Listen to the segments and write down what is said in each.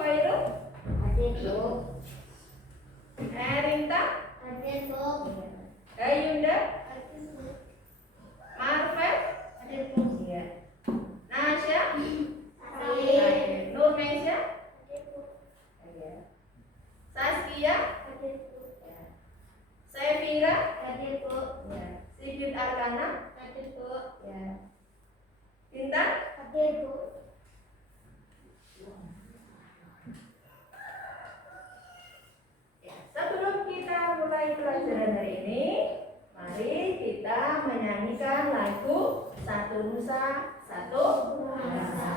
Fairul? Hadir, Bu. Erinta? Hadir, Bu. Ayunda? Hadir, Bu. Marvel? Hadir, Bu. Iya. Nasya? Hadir. Nur Mesya? Hadir, Bu. Iya. Saskia? Hadir, Bu. Sevira? Hadir, Bu. Iya. Sigit Arkana? Hadir, Bu. Iya. Intan? Hadir, Bu. Ya, sebelum kita mulai pelajaran hari ini, mari kita menyanyikan lagu Satu Nusa, Satu Bangsa.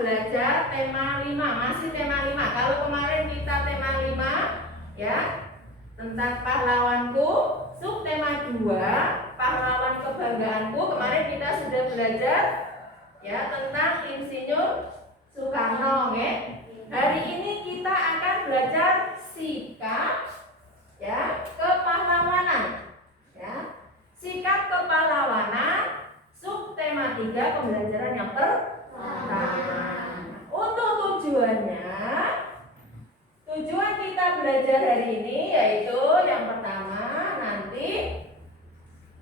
Belajar tema 5, masih tema 5. Kalau kemarin kita tema 5 ya, tentang pahlawanku, subtema 2, pahlawan kebanggaanku. Kemarin kita sudah belajar ya tentang Insinyur Soekarno, ya. Hari ini kita akan belajar sikap ya kepahlawanan. Ya. Sikap kepahlawanan, subtema 3, pembelajaran yang pertama. Untuk tujuan kita belajar hari ini yaitu yang pertama, nanti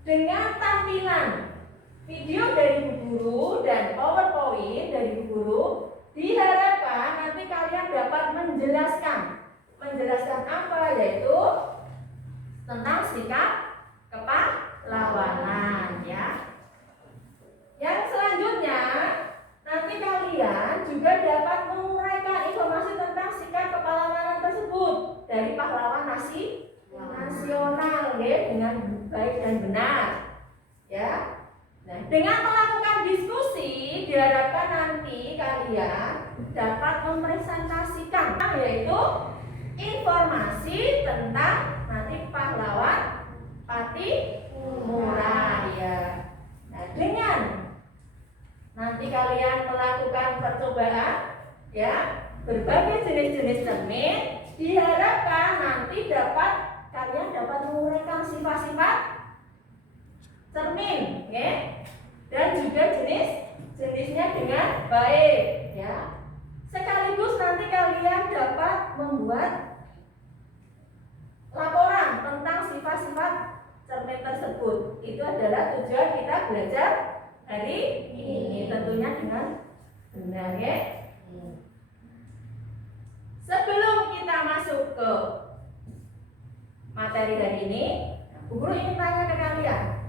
dengan tampilan video dari Bu Guru dan PowerPoint dari Bu Guru, diharapkan nanti kalian dapat menjelaskan apa, yaitu tentang sikap kepahlawanan, ya. Yang selanjutnya nanti kalian juga dapat menguraikan informasi tentang sikap kepahlawanan tersebut dari pahlawan nasional, ya, dengan baik dan benar, ya. Nah, dengan melakukan diskusi diharapkan nanti kalian dapat mempresentasikan, yaitu informasi tentang nanti pahlawan Pattimura, ya. Nah, dengan nanti kalian melakukan percobaan ya berbagai jenis-jenis cermin, diharapkan nanti kalian dapat menguraikan sifat-sifat cermin, ya, dan juga jenis-jenisnya dengan baik, ya. Sekaligus nanti kalian dapat membuat laporan tentang sifat-sifat cermin tersebut. Itu adalah tujuan kita belajar hari ini, tentunya dengan benar, ya. Sebelum kita masuk ke materi hari ini, Bu Guru ingin tanya ke kalian,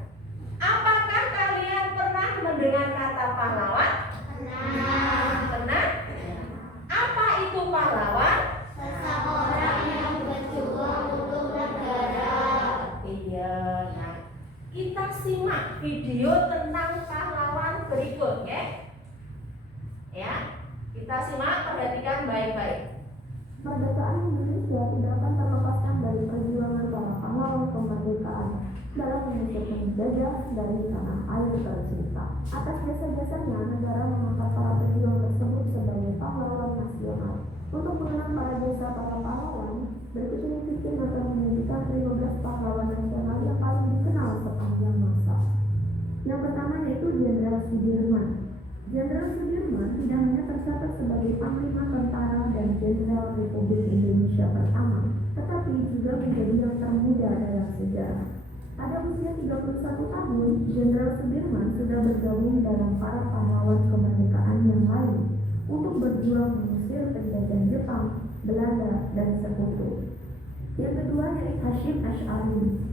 apakah kalian pernah mendengar kata pahlawan? Pernah? Apa itu pahlawan? Seseorang yang berjuang untuk negara. Iya. Nah, kita simak video tentang pahlawan berikut, ya. Ya, kita simak, perhatikan baik-baik. Kemerdekaan Indonesia tidak akan terlepaskan dari perjuangan para pahlawan kemerdekaan dalam menyelesaikan penjajah dari tanah air tercinta. Atas jasa-jasanya, negara mengangkat para pejuang tersebut sebagai pahlawan nasional. Untuk mengenang para jasa para pahlawan, berikut ini Titin akan menyanyikan 15 pahlawan nasional yang paling dikenal sepanjang masa. Yang pertama yaitu Jenderal Sudirman. Jenderal Sudirman tidak hanya tercatat sebagai Panglima Tentara dan Jenderal Republik Indonesia pertama, tetapi juga menjadi yang termuda dalam sejarah. Pada usia 31 tahun, Jenderal Sudirman sudah bergabung dalam para pahlawan kemerdekaan yang lain untuk berjuang mengusir penjajahan Jepang, Belanda, dan Sekutu. Yang kedua yaitu Hasyim Asy'ari.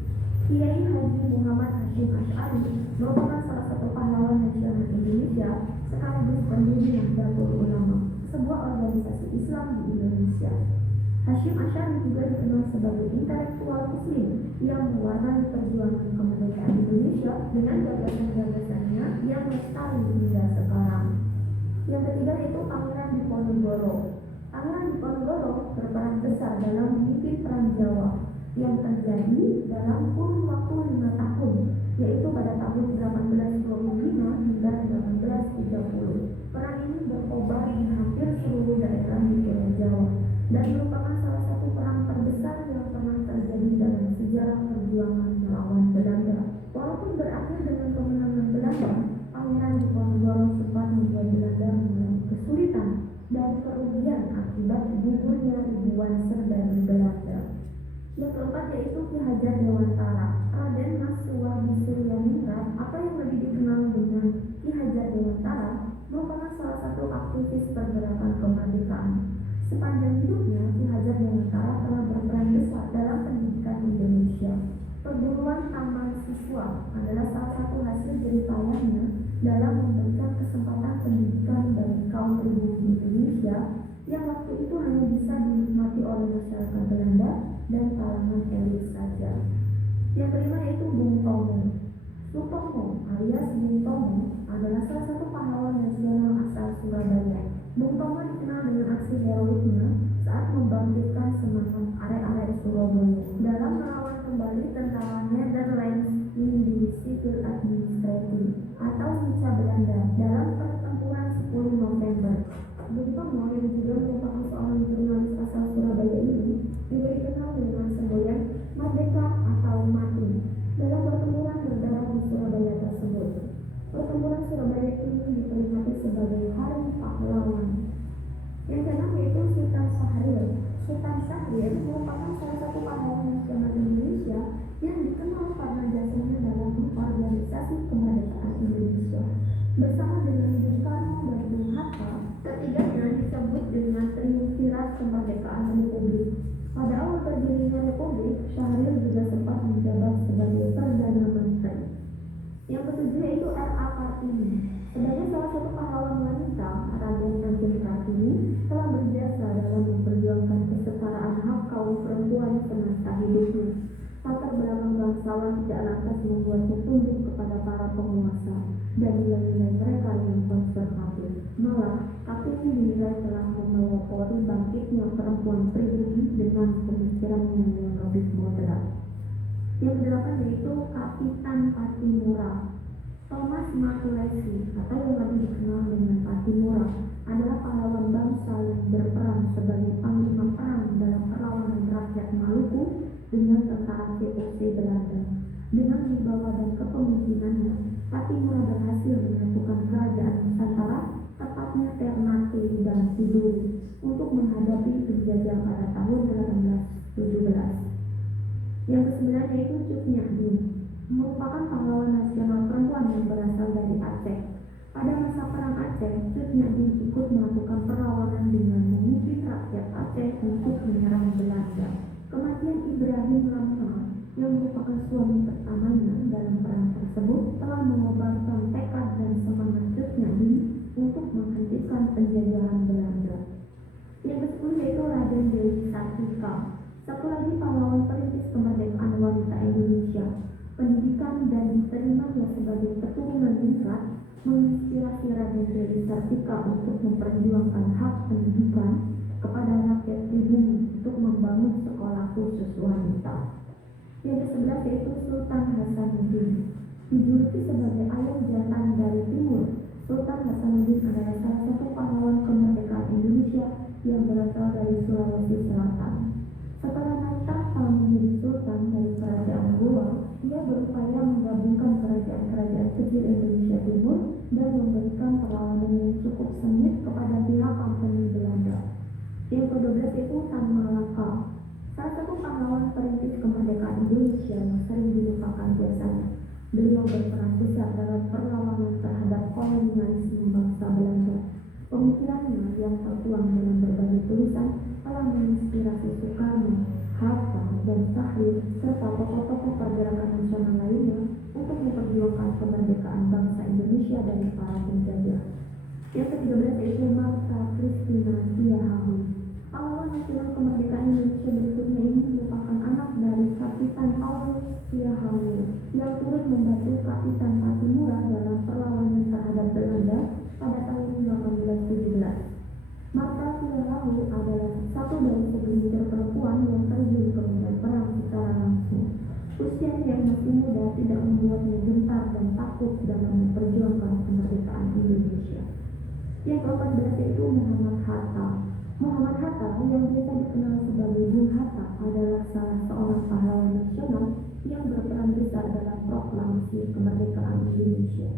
Kiai Haji Muhammad Hasyim Asy'ari merupakan salah satu pahlawan nasional Indonesia sekaligus pendiri Nahdlatul Ulama, sebuah organisasi Islam di Indonesia. Hasyim Asy'ari juga dikenal sebagai intelektual Muslim yang mewarnai perjuangan kemerdekaan Indonesia dengan gagasan-gagasannya yang lestari hingga sekarang. Yang ketiga yaitu Pangeran Diponegoro. Pangeran Diponegoro berperan besar dalam memimpin Perang Jawa yang terjadi dalam kurun waktu 5 tahun, yaitu pada tahun 1825 hingga 1830. Perang ini berkobar di hampir seluruh daerah di Pulau Jawa dan merupakan salah satu perang terbesar yang pernah terjadi dalam sejarah perjuangan melawan Belanda. Walaupun berakhir dengan kemenangan Belanda, Pangeran Diponegoro sempat membuat Belanda mengalami kesulitan dan kerugian akibat gugurnya ribuan serdadu Belanda. Yang keempat yaitu Ki Hajar Dewantara. Raden Mas Suwardi Suryaningrat atau yang lebih dikenal dengan Ki Hajar Dewantara merupakan salah satu aktivis pergerakan kemerdekaan. Sepanjang hidupnya, Ki Hajar Dewantara telah berperan besar dalam pendidikan Indonesia. Perguruan Taman Siswa adalah salah satu hasil jeripayahnya dalam memberikan kesempatan pendidikan bagi kaum pribumi Indonesia yang waktu itu hanya bisa dinikmati oleh masyarakat Belanda dan kalangan elit saja. Yang kelima yaitu Bung Tomo. Sutomo alias Bung Tomo adalah salah satu pahlawan nasional asal Surabaya. Bung Tomo dikenal dengan aksi heroiknya saat membangkitkan semangat arek-arek Surabaya dalam melawan kembali tentara Netherlands di Civil Administratie atau Hinca Belanda dalam pertempuran 10 November. Bung Tomo yang juga merupakan seorang jurnalis asal Surabaya ini juga dikenal dengan semboyan Merdeka atau Mati dalam pertempuran berdarah di Surabaya tersebut. Pertempuran Surabaya ini diperingati sebagai Hari Pahlawan. Yang keenam yaitu Sultan Syahrir. Sultan Syahrir merupakan salah satu pahlawan nasional Indonesia yang dikenal karena jasanya dalam mengorganisasi kemerdekaan Indonesia. Bersama dengan Bung Karno dan Bung Hatta, ketiganya disebut dengan Triumvirat Kemerdekaan Republik. Pada awal berdirinya Republik, Syahrir juga sempat menjabat sebagai Perdana Menteri. Yang ketujuh yaitu R.A. Kartini. Sebagai salah satu pahlawan wanita, Raden Ajeng Kartini telah berjasa dalam memperjuangkan kesetaraan hak kaum perempuan semasa hidupnya. Latar belakang bangsawan tidak lantas membuatnya tunduk kepada para penguasa dan nilai-nilai mereka yang konservatif. Malah, Kartini dinilai telah membawa Polri bangkitnya perempuan pribumi dengan pemikirannya yang lebih moderat. Yang kedelapan yaitu Kapitan Pattimura. Thomas Makulesi atau yang lebih dikenal dengan Pattimura adalah pahlawan bangsa yang berperan sebagai panglima perang dalam perlawanan rakyat Maluku dengan tentara VOC Belanda. Dengan wibawa dan kepemimpinannya, Pattimura berhasil menyatukan kerajaan Nusantara, tepatnya Ternate dan Tidore, untuk menghadapi penjajah pada tahun 1817. Yang kesembilan yaitu Cut Nyak Dien, merupakan pahlawan nasional perempuan yang berasal dari Aceh. Pada masa Perang Aceh, Cut Nyak Dien ikut melakukan perlawanan dengan memimpin rakyat Aceh untuk menyerang Belanda. Kematian Ibrahim Lamha yang merupakan suami pertamanya dalam perang tersebut telah mengobarkan tekad dan semangat Cut Nyak Dien untuk menghentikan penjajahan Belanda. Yang ke-10 yaitu Raden Dewi Sartika. Satu lagi pahlawan perintis kemerdekaan wanita Indonesia. Pendidikan dan diterimanya sebagai keturunan ningrat menginspirasi Raden Dewi Sartika untuk memperjuangkan hak pendidikan kepada rakyat pribumi untuk membangun sekolah khusus wanita. Yang ke-11 yaitu Sultan Hasanuddin. Dijuluki sebagai ayam jantan dari timur, Sultan Hasanuddin adalah salah satu pahlawan kemerdekaan Indonesia yang berasal dari Sulawesi Selatan. Setelah naik tahta menjadi sultan dari kerajaan Goa, ia berupaya menggabungkan kerajaan-kerajaan kecil Indonesia Timur dan memberikan perlawanan yang cukup sengit kepada pihak Kompeni Belanda. Yang ke-12 itu Tan Malaka, salah satu pahlawan perintis kemerdekaan Indonesia yang sering dilupakan biasanya. Beliau berperan besar dalam perlawanan terhadap kolonialisme bangsa Belanda. Pemikirannya yang tertuang dalam berbagai tulisan telah menginspirasi Soekarno, Hatta, dan Tahrir serta tokoh-tokoh pergerakan nasional lainnya untuk memperjuangkan kemerdekaan bangsa Indonesia dari para penjajah. Yang ke-13 yaitu Martha Christina Siahahu. Pahlawan nasional kemerdekaan Indonesia berikutnya ini merupakan anak dari Kapitan Paulus Siahahu yang turut membantu Kapitan Patimura dalam perlawanan terhadap Belanda pada tahun 1817. Martha Siahahu adalah satu dari segelintir perempuan yang terjun ke medan perang secara langsung. Usianya yang masih muda tidak membuatnya gentar dan takut dalam memperjuangkan kemerdekaan Indonesia. Yang ke-14 yaitu Muhammad Hatta. Muhammad Hatta yang biasa dikenal sebagai Bung Hatta adalah salah seorang pahlawan nasional yang berperan besar dalam proklamasi kemerdekaan Indonesia.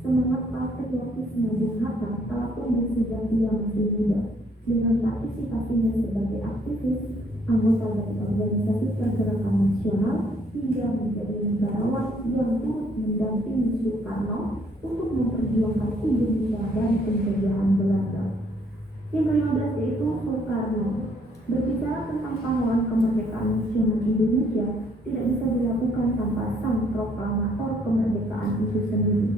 Semangat patriotisme Bung Hatta telah tumbuh sejak ia masih muda dengan partisipasinya sebagai aktivis, anggota dari organisasi pergerakan nasional, hingga menjadi negarawan yang turut mendampingi Soekarno untuk memperjuangkan Indonesia dari penjajahan Belanda. Yang ke-15 yaitu Soekarno. Berbicara tentang pahlawan kemerdekaan nasional Indonesia tidak bisa dilakukan tanpa sang proklamator kemerdekaan itu sendiri.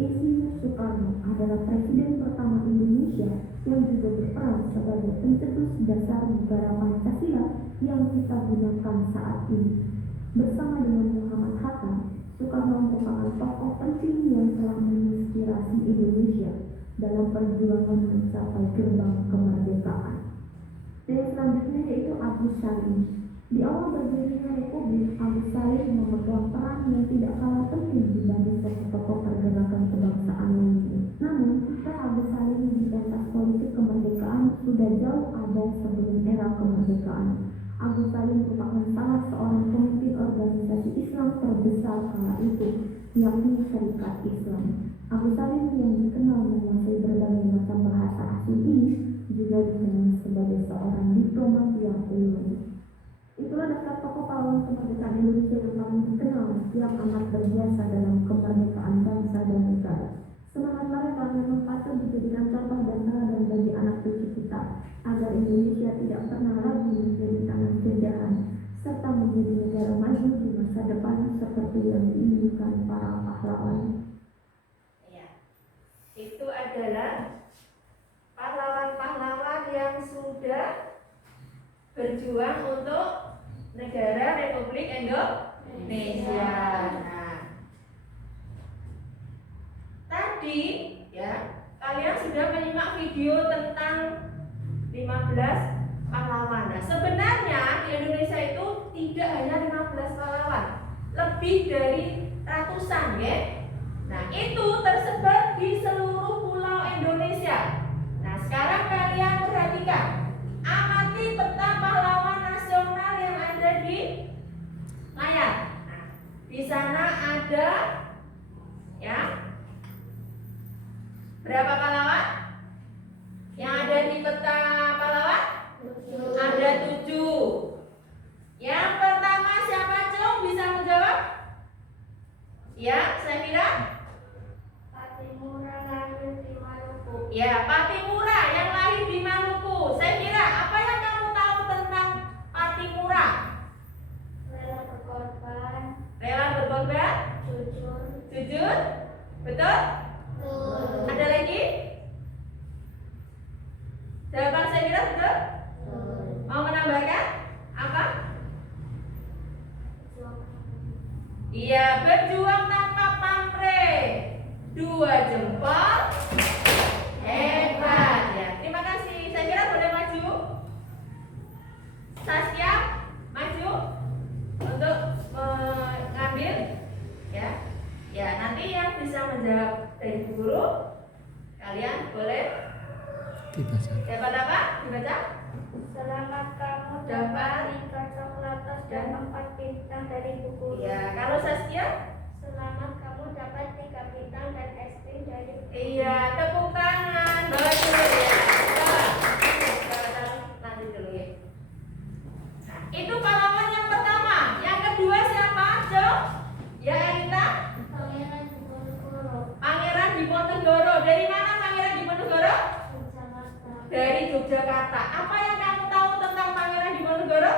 Insinyur Soekarno adalah presiden pertama Indonesia yang juga berperan sebagai pencetus dasar negara Pancasila yang kita gunakan saat ini. Bersama dengan Muhammad Hatta, Soekarno merupakan tokoh penting yang telah menginspirasi Indonesia dalam perjuangan mencapai gerbang kemerdekaan. Dan selanjutnya yaitu Agus Salim. Di awal berdirinya Republik, Agus Salim memegang peran yang tidak kalah penting dibanding tokoh-tokoh pergerakan kebangsaan lainnya. Namun, kita Agus Salim di pentas politik kemerdekaan sudah jauh ada sebelum era kemerdekaan. Agus Salim merupakan salah seorang pemimpin organisasi Islam terbesar kala itu, yakni Serikat Islam. Agus Salim yang dikenal menguasai berbagai macam bahasa asing ini juga dikenal sebagai seorang diplomat yang ulung. Itulah daftar tokoh pahlawan kemerdekaan Indonesia yang paling dikenal yang amat berjasa dalam kemerdekaan bangsa dan negara. Semangat mereka memang patut dijadikan contoh dan teladan bagi anak cucu kita, agar Indonesia tidak pernah lagi menjadi tangan jajahan, serta menjadi negara maju di masa depan seperti yang diinginkan para pahlawan. Ya, itu adalah pahlawan-pahlawan yang sudah berjuang untuk negara Republik Indonesia. Nah, tadi ya kalian sudah menyimak video tentang 15 pahlawan. Nah, sebenarnya di Indonesia itu tidak hanya 15 pahlawan, lebih dari ratusan ya. Nah, itu tersebar di seluruh pulau Indonesia. Nah, sekarang kalian perhatikan, amati peta pahlawan nasional yang ada di layar. Nah, di sana ada ya berapa pahlawan yang ada di peta pahlawan? Ada 7. Yang pertama siapa, Cung? Bisa menjawab? Ya, saya kira Patimura lahir di Maluku. ya, Patimura yang lahir di Maluku. Saya kira apa yang kamu tahu tentang Patimura? Rela berkorban, Rela berkorban, jujur, jujur, betul? betul, Ada lagi? Jawaban saya kira betul. Mau menambahkan apa? Iya, berjuang tanpa pamrih. 2 jempol. Hebat ya. Terima kasih. Saya kira boleh maju. Saskia maju untuk mengambil ya. Ya, nanti yang bisa menjawab dari Bu Guru, kalian boleh dapat apa? Dibaca. Selamat kamu Dapat. dapat 3 coklatos dan 4 bintang dari buku. Ya, kalau Saskia Selamat kamu dapat 3 bintang dan es krim dari Iya, tepuk tangan. Betul ya. Kita lanjut dulu ya. Nah, itu pahlawan yang pertama. Yang kedua siapa, Jo? Ya, Erita? Pangeran Diponegoro, Pangeran Diponegoro. Dari mana Pangeran Diponegoro? Jakarta. Dari Yogyakarta. Apa yang kamu tahu tentang Pangeran Diponegoro?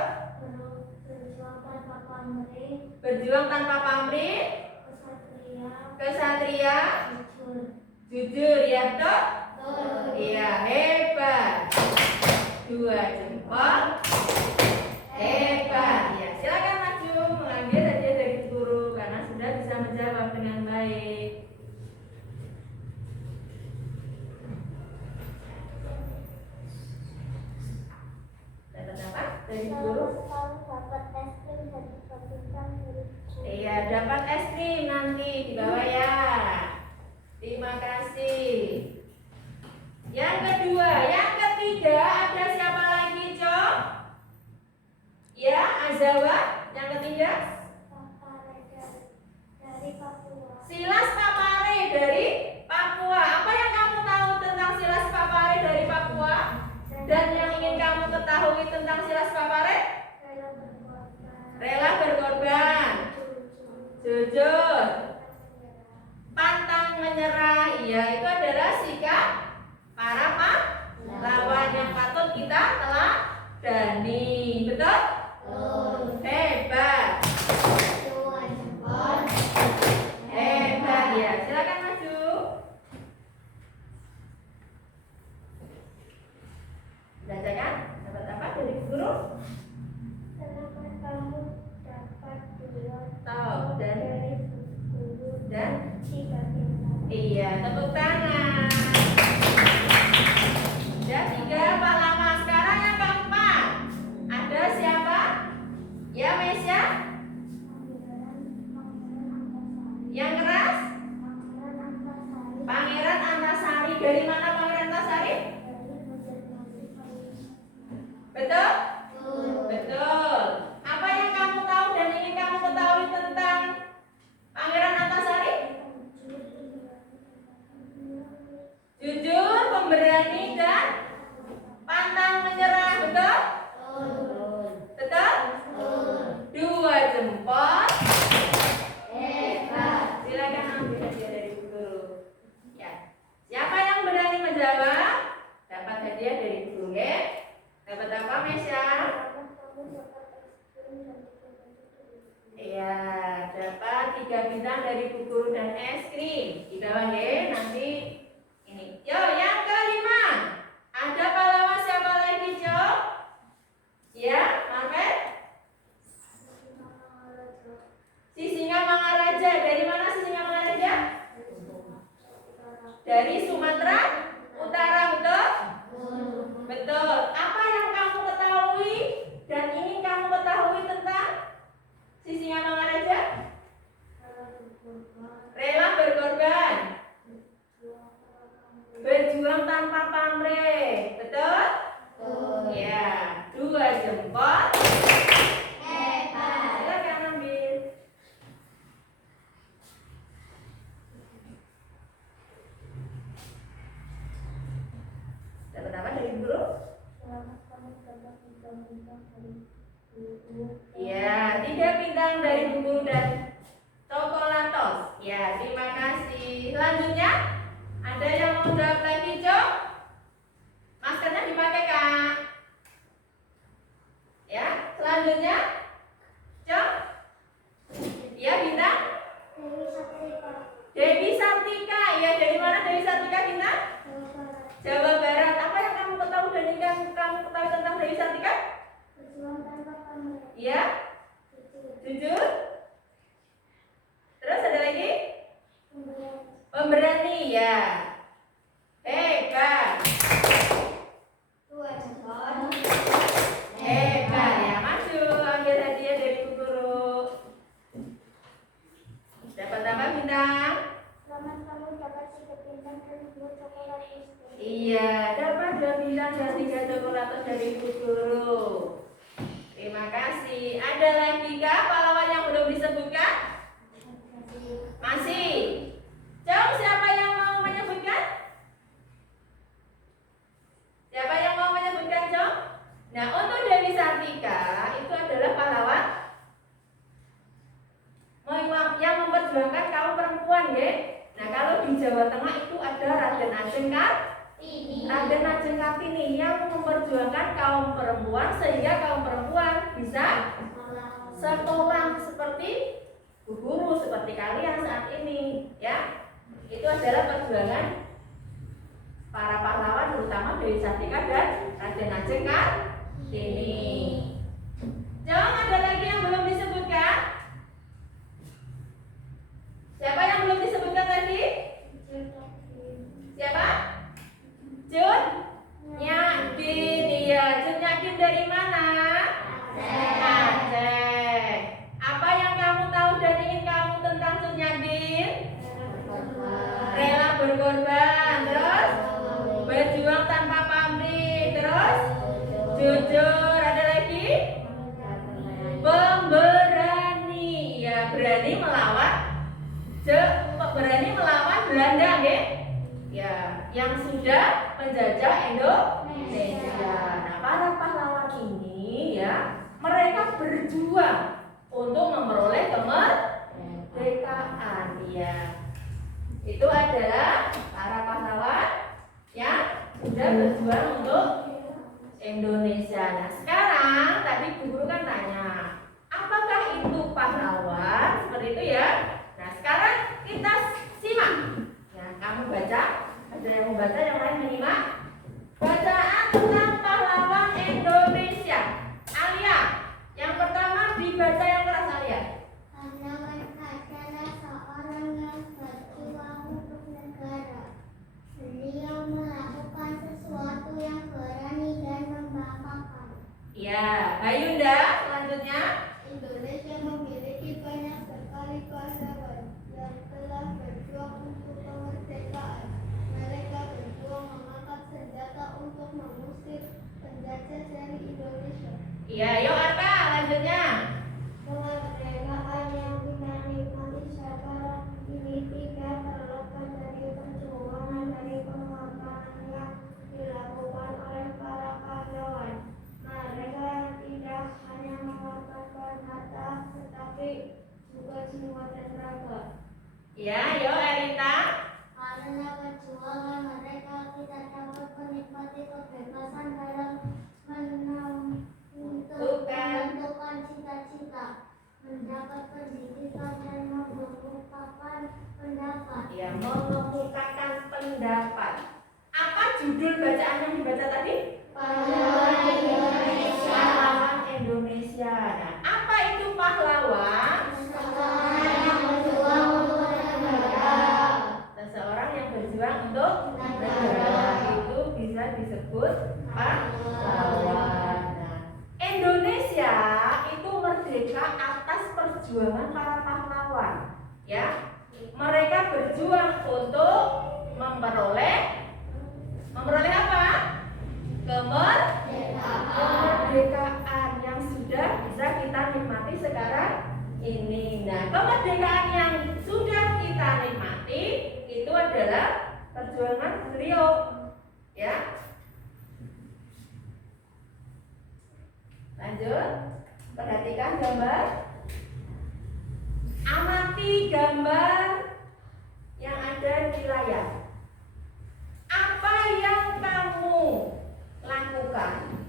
Berjuang tanpa pamrih, Berjuang tanpa pamrih, kesatria, kesatria, jujur. jujur, ya betul? Betul. Iya, hebat. 2 jempol. Hebat. Ya, silakan maju mengambil hadiah dari guru karena sudah bisa menjawab dengan baik. Dapat apa dari guru? Dapat es krim dan 3 bintang dari Iya, dapat es krim nanti di bawah ya. Terima kasih. Yang kedua, yang ketiga ada siapa lagi, Jo? Ya, Azawa. Yang ketiga, Papare dari Papua. Silas Papare dari Papua. Apa yang kamu tahu tentang Silas Papare dari Papua? Dan yang ingin kamu ketahui tentang Silas Papare? Rela berkorban, Rela berkorban, jujur, pantang menyerah. Iya, itu adalah sikap para pahlawan yang patut kita teladani. Betul? Hebat. 2 jempol. Hebat ya. Silakan maju. Belajarkan dapat apa dari guru? Selamat kamu dapat 2 Tahu dan dari guru dan 3 bintang. iya, tepuk tangan. Dan 3 pahlawan. Sekarang yang keempat. Ada siapa? Ya, Mesya. Yang keras? Pangeran Antasari. Dari mana Pangeran Antasari? Betul? Betul. Apa yang kamu tahu dan ingin kamu ketahui tentang Pangeran Antasari? Jujur, pemberani dan pantang menyerah. Betul? Betul? 2 jempol. Hebat. Silakan ambil hadiah dari Bu Guru. Ya. Siapa yang berani menjawab dapat hadiah dari Bu Guru, ya? Dapat apa, Mesya? Iya, dapat 3 bintang dari Bu Guru dan es krim. Di bawah ya, nanti ini. Yo, yang kelima. Ada pahlawan siapa lagi, Jo? Ya, Marvel? Sisingamangaraja. Dari mana Sisingamangaraja? Dari Sumatera Utara, betul? Betul. Apa yang kamu ketahui dan ingin kamu ketahui tentang Sisingamangaraja? Rela berkorban, berjuang tanpa pamrih, betul? Ya, 2 jempol. Silakan ambil. Dapat apa dari guru? Ya, 3 bintang dari Bu Guru dan Coklatos. Ya, terima kasih. Selanjutnya, ada yang mau jawab lagi, Jo? Maskernya dipakai, Kak. Ya, selanjutnya, Jo? Ya, bintang? Dewi Sartika. Ya, dari mana Dewi Sartika, bintang? Jawa Barat. Apa yang kamu ketahui dan yang kamu ketahui tentang Dewi Sartika? Ya, jujur. Terus ada lagi? Pemberani, ya. Hebat. Hebat ya. Maju ambil hadiah dari Bu Guru. Dapat apa, bintang? Iya, dapat 2 bintang dan 3 coklatos dari Bu Guru. Terima kasih. Ada lagi kah pahlawan yang belum disebutkan? Masih. Ajeng Kartini. Raden Ajeng Kartini yang memperjuangkan kaum perempuan sehingga kaum perempuan bisa sekolah seperti Bu Guru, seperti kalian saat ini, ya. Itu adalah perjuangan para pahlawan terutama Dewi Sartika dan Raden Ajeng Kartini. Jangan ada lagi yang belum disebutkan? Siapa yang belum disebutkan tadi? Siapa? Jun Nyadin. Iya, Jun Nyadin dari mana? Aceh. Apa yang kamu tahu dan ingin kamu tentang Jun Nyadin? Rela berkorban, terus berjuang tanpa pamrih, terus jujur, ada lagi? Pemberani. Ya, berani melawan Belanda, nggih? Ya, yang sudah menjajah Indonesia. Nah, para pahlawan ini ya, mereka berjuang untuk memperoleh kemerdekaan. Ya, itu adalah para pahlawan yang sudah berjuang untuk Indonesia. Nah, sekarang tadi Bu Guru kan tanya, apakah itu pahlawan? Seperti itu ya. Nah, sekarang kita simak. Ya, kamu baca. Ada yang membaca, yang lain menyimak. Bacaan tentang pahlawan Indonesia. Alia, yang pertama dibaca yang keras, Alia. Pahlawan adalah seorang yang berjuang untuk negara. Beliau melakukan sesuatu yang berani dan membanggakan. Ya, Bayunda, selanjutnya. Indonesia memiliki banyak sekali pahlawan yang telah berjuang untuk kemerdekaan. Mereka berjuang mengangkat senjata untuk mengusir penjajah dari Indonesia. Iya, yuk Arka, lanjutnya. Kemerdekaan yang kita nikmati sekarang ini tidak terlepas dari perjuangan dari pengorbanan yang dilakukan oleh para pahlawan. Mereka tidak hanya mengorbankan harta, tetapi juga jiwa dan raga. Ya, yuk Erita. Karena perjuangan mereka, kita dapat menikmati kebebasan dalam menentukan cita-cita, mendapat pendidikan dan mengemukakan pendapat. Ya, mengemukakan pendapat. Apa judul bacaan yang dibaca tadi? Pahlawan Indonesia. Pahlawan Indonesia. Nah, apa itu pahlawan? Seseorang yang berjuang untuk negara. Seseorang yang berjuang untuk negara. Itu bisa disebut pahlawan. Nah, Indonesia itu merdeka atas perjuangan para pahlawan. Ya, mereka berjuang untuk memperoleh apa? Kemerdekaan yang sudah bisa kita nikmati sekarang ini. Nah, kemerdekaan yang sudah kita nikmati itu adalah perjuangan beliau, ya. Lanjut, perhatikan gambar. Amati gambar yang ada di layar. Apa yang kamu lakukan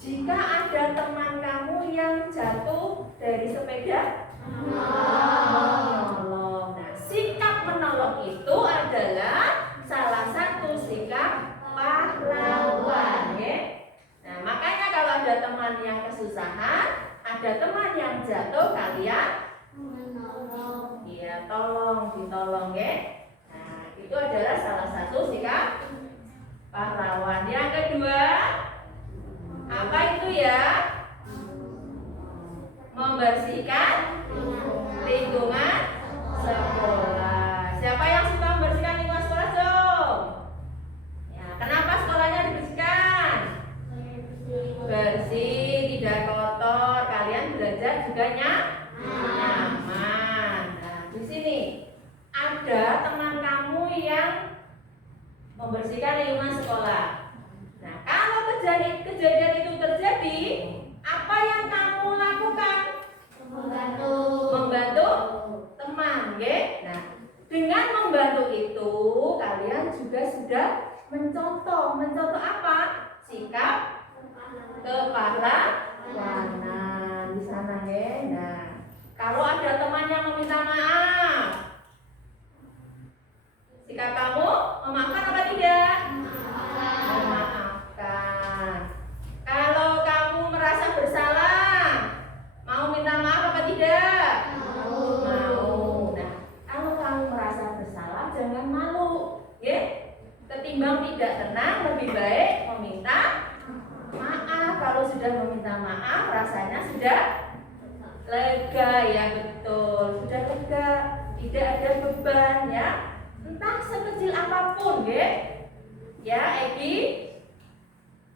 jika ada teman kamu yang jatuh dari sepeda? Menolong. Nah, sikap menolong itu adalah salah satu sikap pahlawan, ya. Nah, makanya kalau ada teman yang kesusahan, ada teman yang jatuh, kalian Menolong. iya, ditolong, ya. Nah, itu adalah salah satu sikap pahlawan. Yang kedua, apa itu ya? Membersihkan lingkungan sekolah. Siapa yang suka membersihkan lingkungan sekolah, dong? Ya, kenapa sekolahnya dibersihkan? Bersih, tidak kotor. Kalian belajar juga nyaman. Nah, di sini ada teman kamu yang membersihkan lingkungan sekolah. Nah, kalau kejadian itu terjadi, apa yang kamu lakukan? Membantu Membantu teman, nggih. Nah, dengan membantu itu kalian kalian juga sudah mencontoh. Mencontoh apa? Sikap kepahlawanan di sana ya. Nah, kalau ada teman yang meminta maaf, sikap kamu memaafkan apa tidak? Memaafkan. Kalau kamu merasa bersalah, mau minta maaf apa tidak? Mau. Nah, kalau kamu merasa bersalah, jangan malu, ya. Ketimbang tidak tenang, lebih baik meminta maaf. Kalau sudah meminta maaf, rasanya sudah lega, ya betul. Sudah lega, tidak ada beban, ya. Entah sekecil apapun, ya. Ya, Egi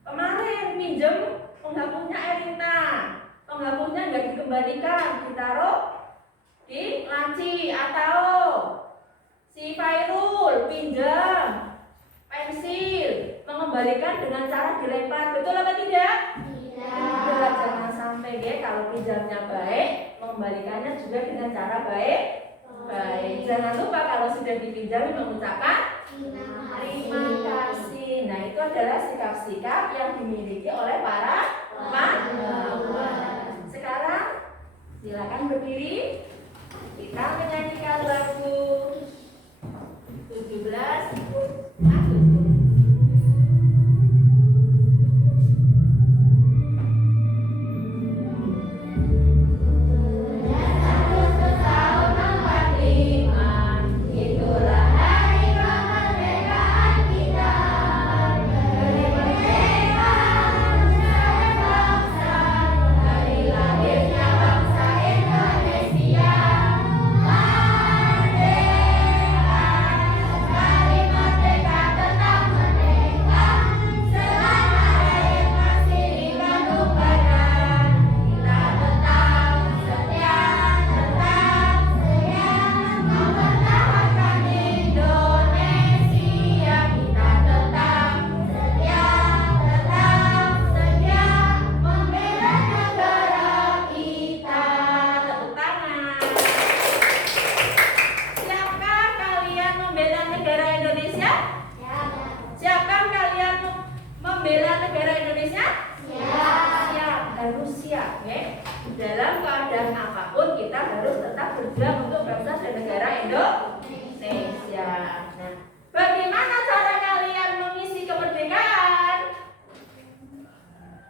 kemarin minjem penghapusnya Erinta. Penghapusnya nggak dikembalikan, ditaruh di laci. Atau si Fairul pinjam pensil, mengembalikan dengan cara dilempar. Betul apa tidak? Tidak. Jangan sampai ya, kalau pinjamnya baik, mengembalikannya juga dengan cara baik. Jangan lupa kalau sudah dipinjami mengucapkan terima kasih. Nah, itu adalah sikap-sikap yang dimiliki oleh para pahlawan. Sekarang silakan berdiri. Kita menyanyikan lagu 17 Agustus.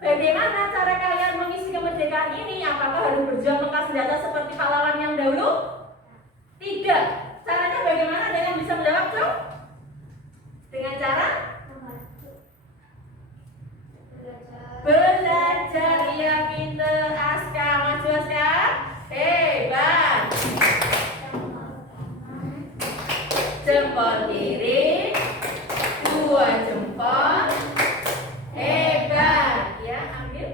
Bagaimana cara kalian mengisi kemerdekaan ini? Apakah harus berjuang angkat senjata seperti pahlawan yang dahulu? Tidak. Caranya bagaimana? Ada yang bisa menjawab, Cok? Dengan cara belajar. Ya, pinter. Aska, maju Aska. Hebat. Jempol kiri, 2 jempol. Hebat. Ya, ambil.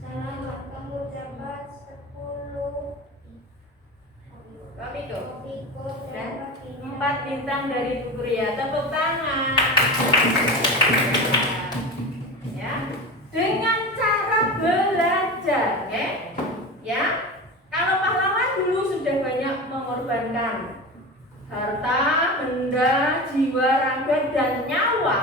Selamat kamu dapat 10 Komiko. Dan dapat 4 bintang dari Bu Kuria. Tepuk tangan. Ya, dengan cara belajar, ya. Ya. Kalau pahlawan dulu sudah banyak mengorbankan harta, benda, jiwa, raga, dan nyawa.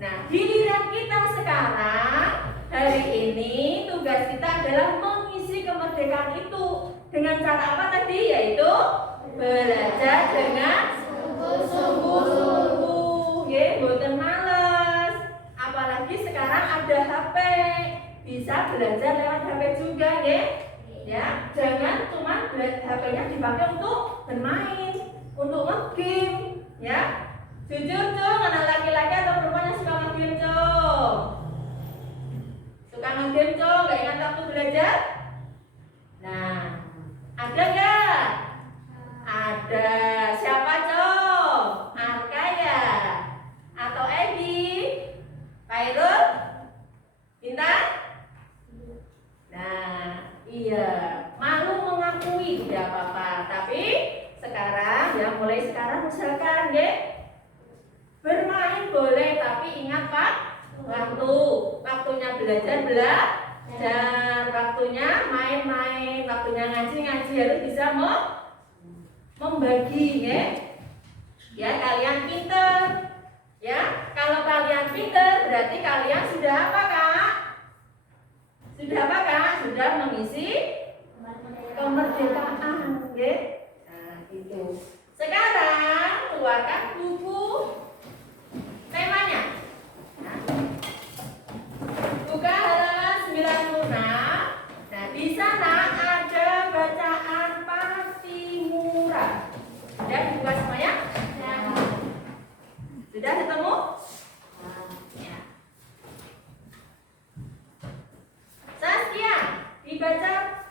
Nah, giliran kita sekarang, hari ini tugas kita adalah mengisi kemerdekaan itu dengan cara apa tadi? Yaitu belajar dengan sungguh-sungguh, ya, boten males. Apalagi sekarang ada HP, bisa belajar lewat HP juga, ya. Ya, jangan cuma HP-nya dipakai untuk bermain, untuk nge-game, ya. Jujur, Cok, anak laki-laki atau perempuan yang suka nge-game, Cok? Suka nge-game, Cok, gak ingat waktu belajar? Nah, ada gak? Ada. Siapa, Cok? Arka ya? Atau Edi? Pairul? Bintang? Nah, iya, malu mengakui tidak apa-apa. Tapi sekarang, ya, mulai sekarang misalkan, ya, bermain boleh, tapi ingat Pak, waktunya belajar, waktunya main-main, waktunya ngaji harus bisa membagi, ya. Ya, kalian pinter. Ya, kalau kalian pinter berarti kalian sudah apa, Kak? Sudah apa, Kak? Sudah mengisi kemerdekaan, ya. Nah, itu. Sekarang keluarkan buku temanya. Nah, buka halaman 96. Nah, di sana ada bacaan Patimura. Sudah dibuka semuanya? Sudah ketemu? Ya. Saskia, dibaca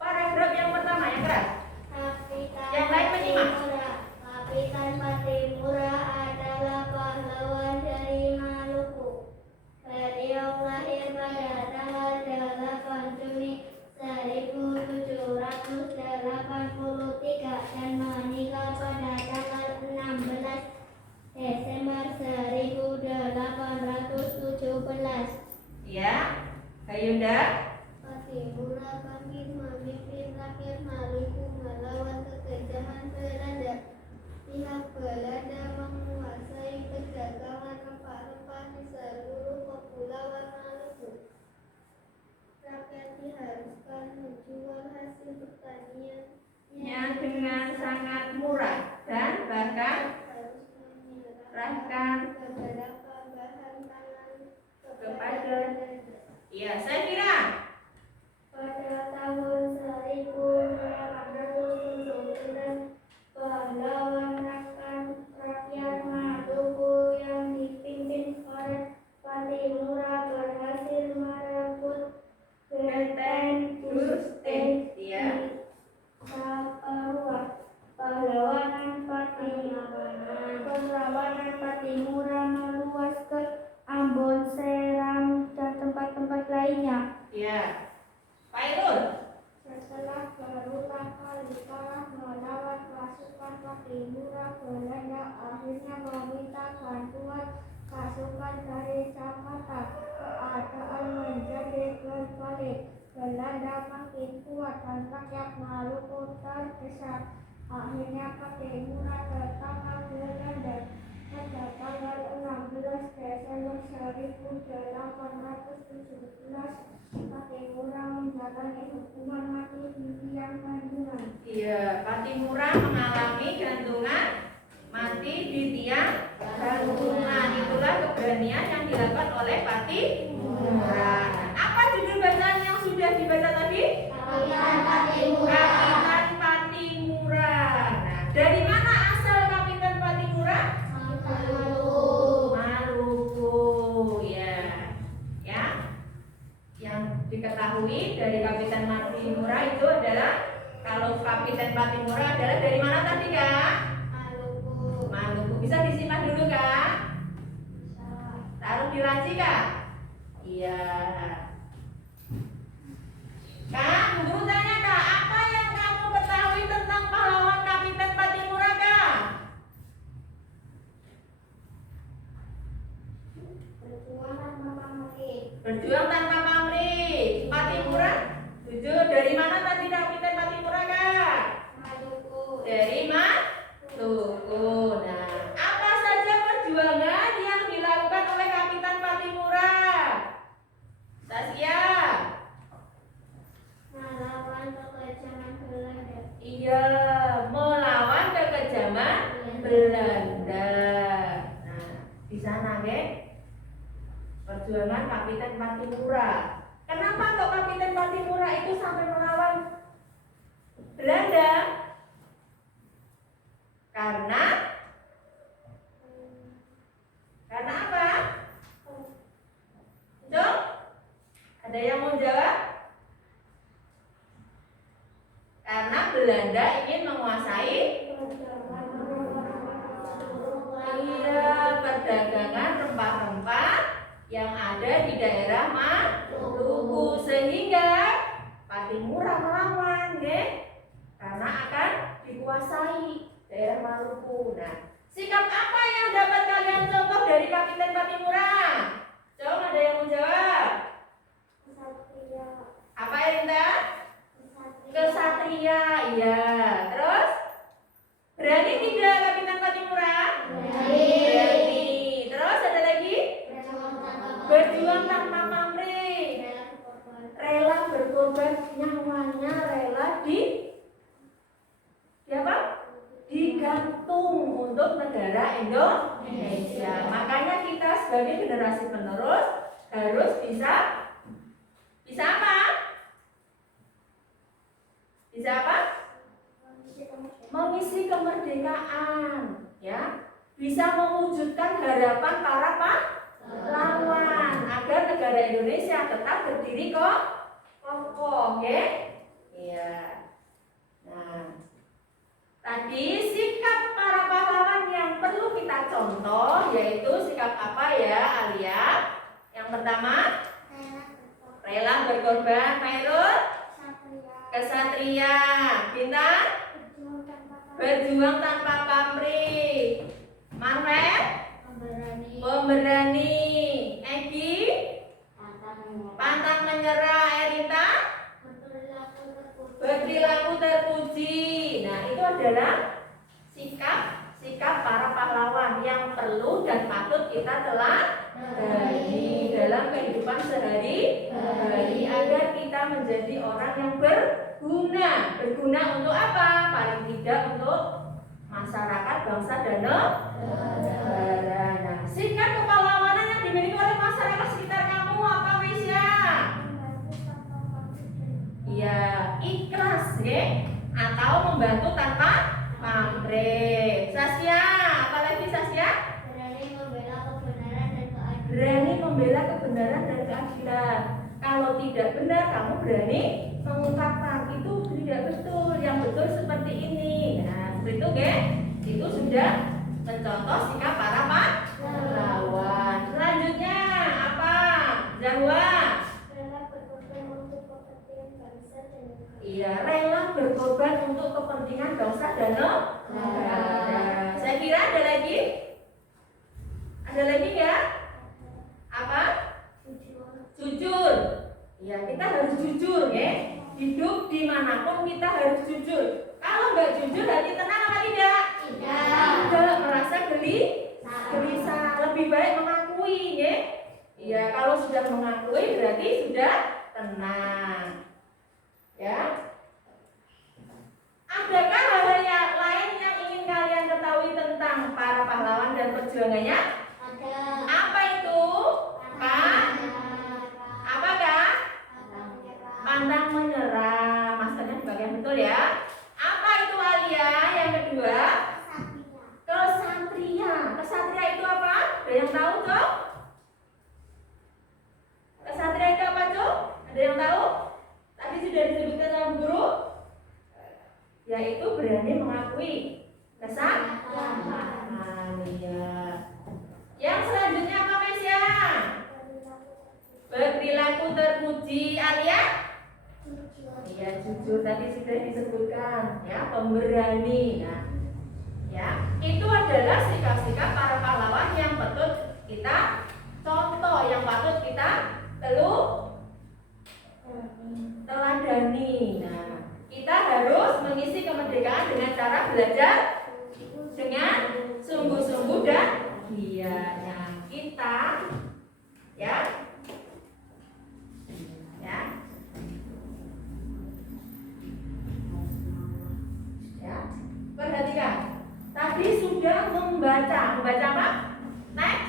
paragraf yang pertama yang keras. Yang lain menyimak. Kapitan Patimura adalah pahlawan dari Maluku. Beliau lahir pada tanggal 8 Juni 1783 dan meninggal pada tanggal 16 Desember 1817. Ya, Kayunda. Patimura bangkit memimpin rakyat Maluku melawan kekejaman Belanda. Pihak Belanda menguasai perdagangan rempah-rempah di seluruh kepulauan Maluku. Rakyat diharuskan menjual hasil pertaniannya Dengan sangat murah dan bahkan harus menyerahkan beberapa bahan pangan kepada. Ya, saya kira pada tahun 1817 pahlawan rakyat Maluku yang dipimpin oleh Patimura berhasil merebut benteng Durste ya. di Papua. Perlawanan Patimura meluas ke Ambon, Seram, dan tempat-tempat lainnya. Ya. Pak Irul. Setelah berulang kali kalah melawan pasukan Patimura, Belanda akhirnya meminta bantuan pasukan dari Jakarta. Keadaan menjadi berbalik. Belanda makin kuat dan rakyat Maluku terdesak. Akhirnya Patimura tertangkap Belanda. Pada tanggal 16 Desember 1817, Patimura menjalani hukuman mati di tiang gantungan. Iya, Patimura mengalami gantungan mati di tiang gantungan. Itulah keberanian yang dilakukan oleh Patimura. Apa judul bacaan yang sudah dibaca tadi? Kapitan Patimura. Kapitan Patimura. Nah, dari mana asal Kapitan Patimura? Maluku, ya. Ya. Yang diketahui dari Kapitan Patimura itu adalah, kalau Kapitan Patimura adalah dari mana tadi, Kak? Maluku. Maluku. Bisa disimpan dulu, Kak? Taruh di laci, Kak? Iya. Kak, guru tanya, Kak, apa yang kamu ketahui tentang pahlawan Kapitan Patimura, Kak? Berjuang tanpa pamrih. Berjuang tanpa pamrih. Patimura, jujur, dari mana tadi Kapitan Patimura, Kak? Maluku. Dari Maluku. Nah, apa saja perjuangan yang dilakukan oleh Kapitan Patimura? Saskia. Melawan kekejaman Belanda. Iya, melawan kekejaman Belanda. Nah, di sana, Dek, perjuangan Kapitan Patimura. Kenapa kok Kapitan Patimura itu sampai melawan Belanda? Karena apa? Jom, ada yang mau jawab? Karena Belanda ingin menguasai, iya, perdagangan rempah-rempah yang ada di daerah Maluku, sehingga Patimura melawan, ya, karena akan dikuasai daerah Maluku. Nah, sikap apa yang dapat kalian contoh dari Kapitan Patimura? Coba ada yang mau jawab? Kesatria. Apa, Erinta? Kesatria, iya. Terus penting untuk negara Indonesia. Makanya kita sebagai generasi penerus harus bisa apa? Bisa apa? Mengisi kemerdekaan, ya. Bisa mewujudkan harapan para pahlawan agar negara Indonesia tetap berdiri kokoh, oke? Iya. Nah, tadi sikap para pahlawan yang perlu kita contoh yaitu sikap apa ya, Alia? Yang pertama, rela berkorban. Mairul, kesatria. Bintang, berjuang tanpa pamrih. Marvel, pemberani. Egi, pantang menyerah. Erita, berperilaku terpuji. Nah, itu adalah sikap para pahlawan yang perlu dan patut kita teladani dalam kehidupan sehari-hari agar kita menjadi orang yang berguna. Berguna untuk apa? Paling tidak untuk masyarakat, bangsa dan negara. Nah, sikap kepahlawanan yang dimiliki oleh masyarakat sekitar kamu apa, Wisya? Iya, ikhlas, ya, atau membantu tanpa pamrih. Sasya, apalagi Sasya? Berani membela kebenaran dan keadilan. Kalau tidak benar, kamu berani mengungkapkan itu tidak betul. Yang betul seperti ini. Nah, seperti itu, ya. Itu sudah mencontoh sikap para pahlawan. Selanjutnya apa? Zahwa. Iya, rela berkorban untuk kepentingan bangsa dan negara. Saya kira ada lagi? Ada lagi ya? Apa? Jujur. Ya, kita harus jujur, ya. Hidup dimanapun kita harus jujur. Kalau nggak jujur, hati tenang apa tidak? Tidak, merasa gelisah. Lebih baik mengakui, ya. Ya, kalau sudah mengakui berarti sudah tenang. Ya. Adakah hal-hal yang lain yang ingin kalian ketahui tentang para pahlawan dan perjuangannya? Ada. Apa itu? Apakah? Pantang menyerah. Maksudnya di bagian betul ya. Apa itu, Alia? Yang kedua, kesatria. Kesatria itu apa? Ada yang tahu tuh? Kesatria itu apa tuh? Ada yang tahu? Tadi sudah disebutkan sama guru, yaitu berani mengakui kesalahan. Ya. Yang selanjutnya apa, Mesya? Berperilaku terpuji. Alia? Iya, jujur tadi sudah disebutkan, ya, pemberani. Nah, ya, itu adalah sikap-sikap para pahlawan yang patut kita contoh, yang patut kita teladani. Nah, kita harus mengisi kemerdekaan dengan cara belajar dengan sungguh-sungguh dan giatnya kita, ya, ya, ya. Perhatikan, tadi sudah membaca apa? Next,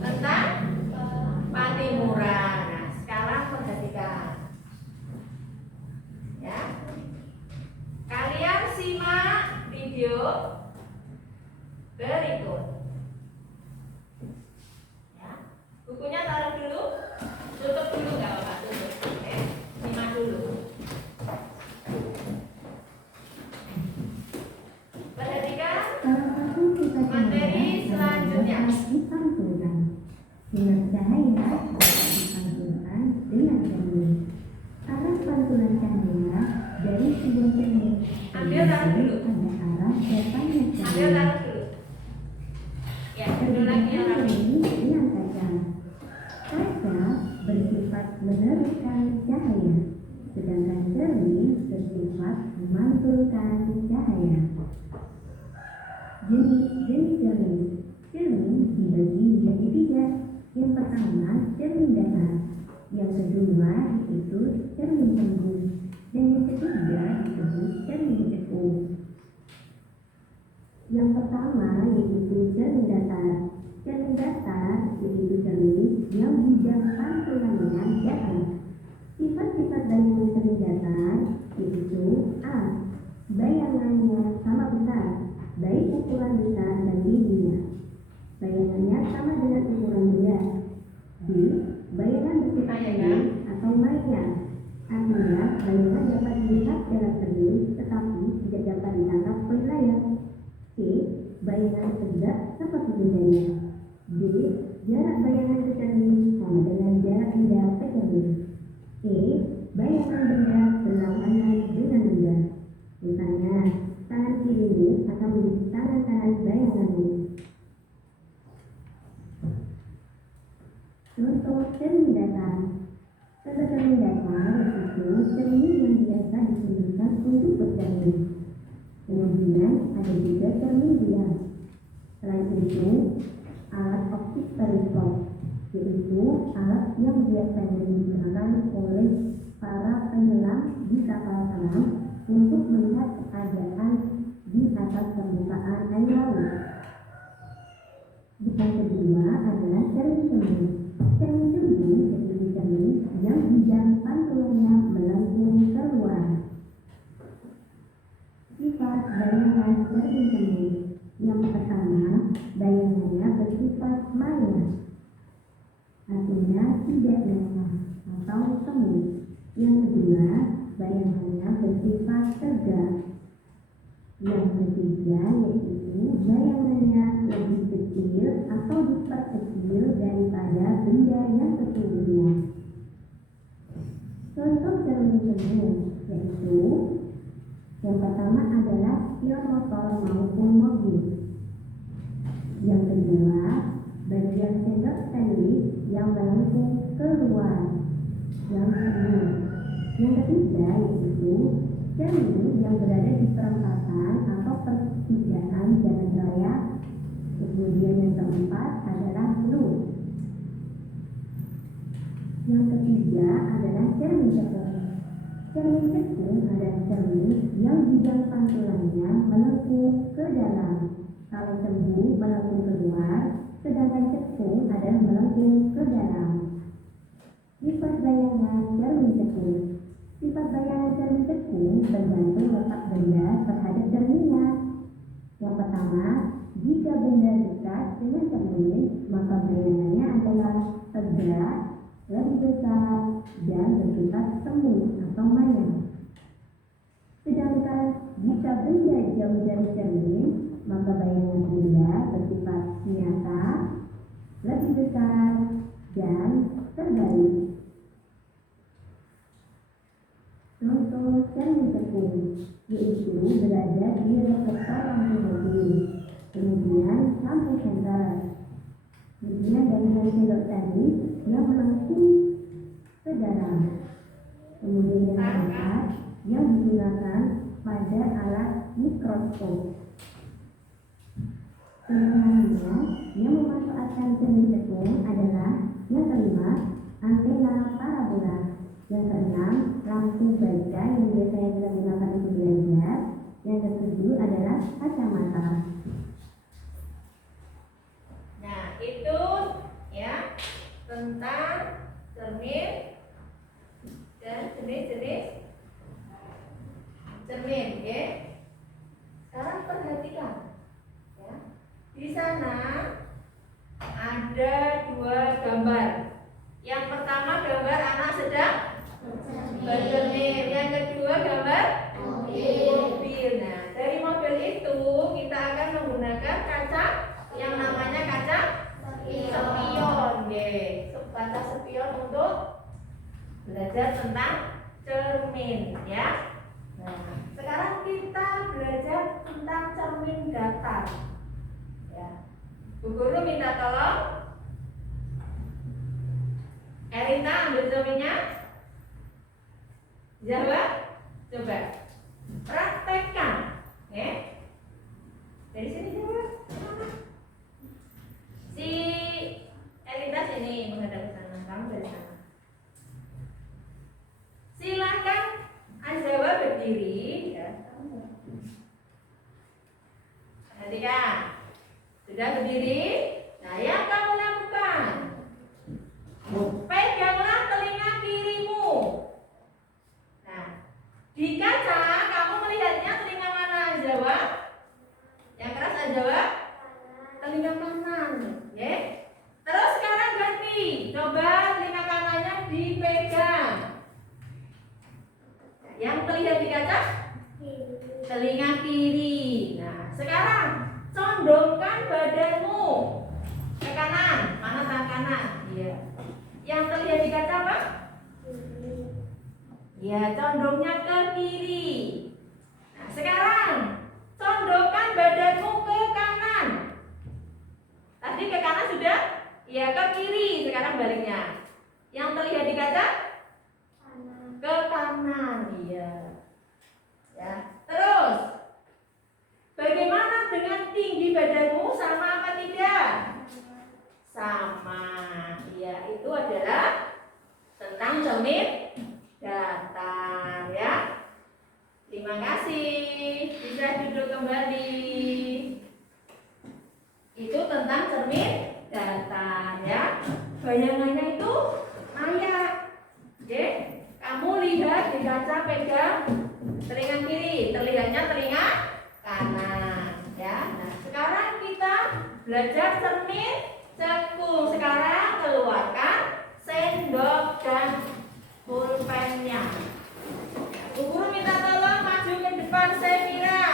tentang Patimuran. Nah, sekarang perhatikan, ya. Kalian simak video berikut. Ya. Bukunya taruh dulu, tutup dulu, nggak apa-apa, tutup. Oke, simak dulu. Perhatikan materi selanjutnya. Dengan cahaya pantulan dengan cermin. Arah pantulan cahaya dari sebuah cermin Ambil taruh dulu. pada arah depannya Ambil cermin. taruh dulu. Ya, dulu lagi yang rapi. Dengan kaca. Kaca bersifat meneruskan cahaya, sedangkan cermin bersifat memantulkan cahaya. Jenis cermin. Cermin dibagi menjadi 3. Yang pertama, cermin datar. Yang kedua disebut cermin tembus. Dan yang ketiga disebut cermin cekung. Yang pertama yaitu cermin datar. Cermin datar yaitu cermin yang bidang pantulannya datar. Sifat-sifat dari cermin datar yaitu A. Bayangannya sama besar, baik ukuran besar dan tingginya. Bayangannya sama dengan ukuran benda. B. Bayangan bersifat pendek atau maya. Artinya, bayangan dapat dilihat dalam cermin tetapi tidak dapat ditangkap oleh layar. C. Bayangan tegak seperti bendanya. D. Jarak bayangan ke cermin sama dengan jarak benda ke cermin. E. Bayangan benda berlawanan dengan benda. Misalnya, tangan kirimu akan menjadi tangan kanan bayanganmu. Contoh cermin datar. Contoh cermin datar itu cermin yang biasa digunakan untuk bercermin. Kemudian ada juga cermin bias. Selain itu, alat optik periskop, yaitu alat yang biasanya digunakan oleh para penyelam di kapal selam untuk melihat keadaan di atas permukaan air laut. Yang kedua adalah cermin semu. Cermin semu yaitu cermin yang bidang pantulannya melengkung keluar. Sifat bayangan cermin semu. Yang pertama, bayangannya bersifat maya, artinya tidak nyata atau semu. Yang kedua, bayangannya bersifat tegak. Yang ketiga yaitu bayangannya lebih kecil atau diperkecil daripada benda yang sesungguhnya. Contoh cermin semu yaitu yang pertama adalah spion motor maupun mobil. Yang kedua, bagian sendok stainless yang melengkung keluar, yang semu. Yang ketiga yaitu cermin yang berada di perempatan atau pertigaan jalan raya. Kemudian yang keempat adalah loop. Yang ketiga adalah cermin cekung. Cermin cekung adalah cermin yang bidang pantulannya melengkung ke dalam. Kalau semu melengkung keluar, sedangkan cekung adalah melengkung ke dalam. Sifat bayangan cermin cekung. Sifat bayangan cermin cekung bergantung letak benda terhadap cerminnya. Yang pertama, jika benda dekat dengan cermin, maka bayangannya adalah tegak, lebih besar, dan bersifat semu atau maya. Sedangkan jika benda jauh dari cermin, maka bayangan benda bersifat nyata, lebih besar, dan terbalik. Contoh cermin cekung yaitu berada di reflektor lampu mobil, kemudian lampu senter, kemudian bayangan sendok stainless yang melengkung ke dalam, kemudian yang keempat yang digunakan pada alat mikroskop. Sebenarnya yang memanfaatkan cermin cekung adalah yang kelima, antena parabola. Yang keenam, lampu baca yang biasanya kita gunakan untuk belajar. Yang ketujuh adalah kacamata. Nah, itu ya tentang cermin dan jenis-jenis cermin, ya. Sekarang perhatikan, ya. Di sana ada dua gambar. Yang pertama gambar anak sedang bercermin, yang kedua gambar mobil. Nah, dari mobil itu kita akan menggunakan kaca yang namanya kaca spion, kaca spion untuk belajar tentang cermin, ya. Nah, sekarang kita belajar tentang cermin datar, ya. Bu Guru minta tolong Erina ambil cerminnya. Jawab, coba praktekkan, ya. Dari sini jawab. Si Erina sini menghadap ke sana, kamu dari sana. Silakan Azzawa berdiri, ya. Perhatikan. Sudah berdiri? Nah, yang kamu lakukan, peganglah telinga kirimu. Nah, di kaca kamu melihatnya telinga mana, jawab? Yang keras jawab? Telinga kanan, ya. Terus sekarang ganti, coba telinga kanannya dipegang. Yang terlihat di kaca? Telinga kiri. Nah, sekarang condongkan badanmu ke kanan. Mana tangan kanan? Iya. Yang terlihat di kaca apa? Ya, condongnya ke kiri. Nah, sekarang condongkan badanmu ke kanan. Tadi ke kanan sudah? Ya, ke kiri. Sekarang baliknya. Yang terlihat di kaca? Ke kanan. Iya. Ya. Terus, bagaimana dengan tinggi badanmu? Sama apa tidak? Sama. Ya, itu adalah tentang cermin datar, ya. Terima kasih. Bisa duduk kembali. Itu tentang cermin datar, ya. Bayangannya itu layak. Oke. Kamu lihat di kaca, pegang telinga kiri, terlihatnya telinga kanan, ya. Nah, sekarang kita belajar cermin cekung. Sekarang keluarkan sendok dan pulpennya. Bu Guru minta tolong maju ke depan, Semira.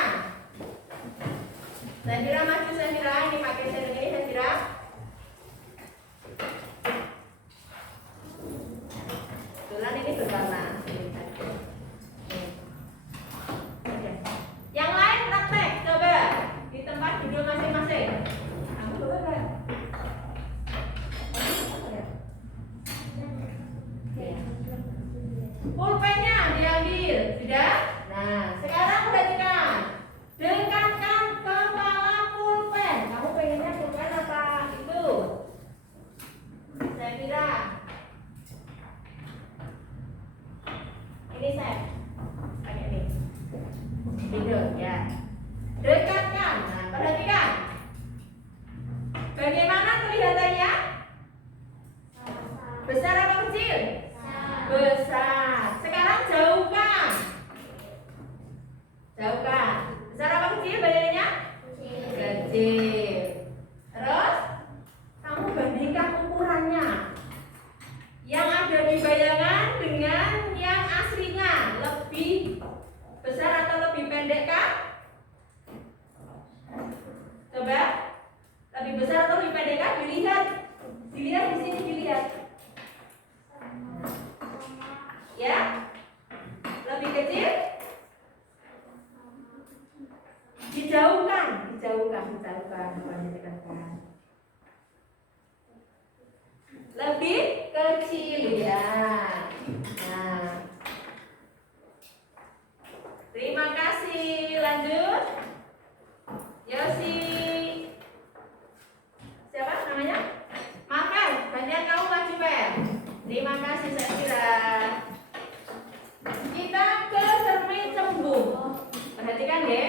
Semira maju, Semira. Ini pakai sendok ini, Semira. Kebetulan ini berwarna. Yang lain praktek, coba di tempat duduk masing-masing. Kamu coba nggak? Pulpennya diambil, sudah? Nah, sekarang perhatikan. Dekatkan kepala pulpen. Kamu pengennya pulpen apa itu? Saya kira ini saya pakai ini. Video, ya. Dekatkan. Nah, perhatikan. Bagaimana kelihatannya? Besar apa kecil? Besar. Sekarang jauhkan. Jauhkan. Besar apa kecil badannya? Kecil. Terus kamu bandingkan ukurannya. Yang ada di bayangan dengan yang aslinya, lebih besar atau lebih pendek kah? Coba. Lebih besar atau lebih pendek kah? Dilihat. Dilihat di sini, dilihat. Ya? Lebih kecil? Dijauhkan, bukan didekatkan. Lebih kecil, ya. Nah. Terima kasih. Lanjut. Yosi. Siapa namanya? Makan. Gantian kamu maju, Pel. Terima kasih, saya kira. Kita ke cermin cembung. Perhatikan ya.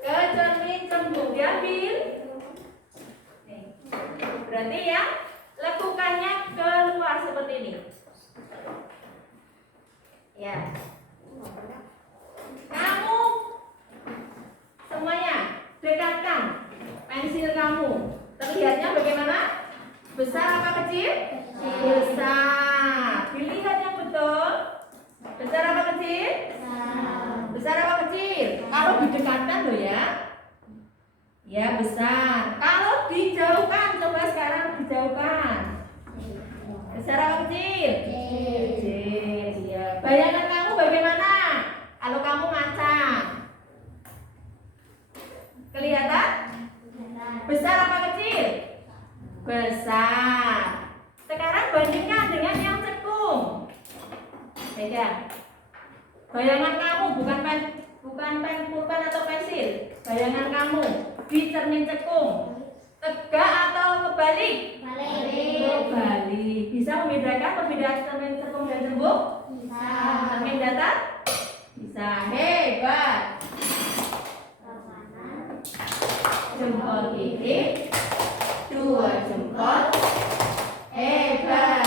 Ke cermin cembung diambil. Nih. Berarti ya, lekukannya keluar seperti ini. Ya. Kamu semuanya dekatkan pensil kamu. Terlihatnya bagaimana? Besar apa kecil? Besar. Dilihat yang betul. Besar apa kecil? Besar apa kecil? Kalau didekatkan loh ya. Ya, besar. Kalau dijauhkan, coba sekarang dijauhkan. Besar apa kecil? Kecil. Ya. Bayangan kamu bagaimana? Kalau kamu macam. Kelihatan? Besar apa kecil? Besar. Sekarang bandingkan dengan yang cekung. Beda. Bayangan kamu bukan pulpen atau pensil. Bayangan kamu di cermin cekung. Tegak atau kebalik? Kebalik. Bisa membedakan perbedaan cermin cekung dan cembung? Bisa. Cermin datar? Bisa. Hebat. jempol kiri, 2 jempol. Hebat.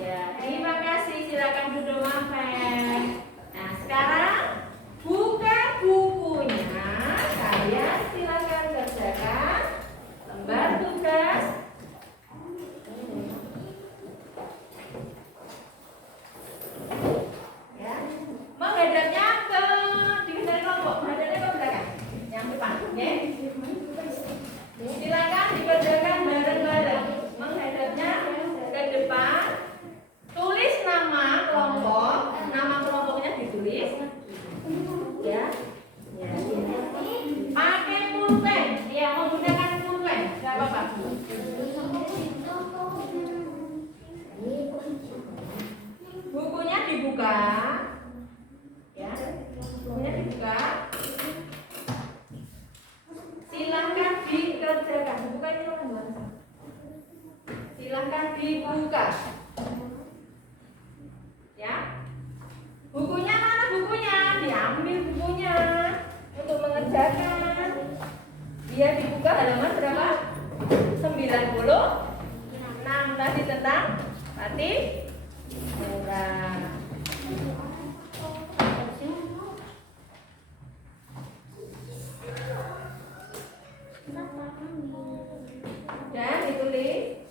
Ya, terima kasih. Silakan duduk mampir. Nah, sekarang buka bukunya. Kalian silakan kerjakan lembar tugas. Ya, menghadapnya ke dari kelompok. Menghadapnya ke belakang. Yang depan, ya. Silakan dikerjakan bareng-bareng. Menghadapnya ke depan. Tulis nama kelompok. Nama kelompoknya ditulis. Ya. Ya. Pakai pulpen. Ya, menggunakan pulpen. Enggak apa-apa. Bukunya dibuka. Ya. Bukunya dibuka. Silahkan dikerjakan. Buka ini loh. Silahkan dibuka. Ya. Bukunya mana bukunya? Diambil bukunya untuk mengerjakan. Dia dibuka halaman berapa? 96 tadi tentang batik murah. Dan ditulis.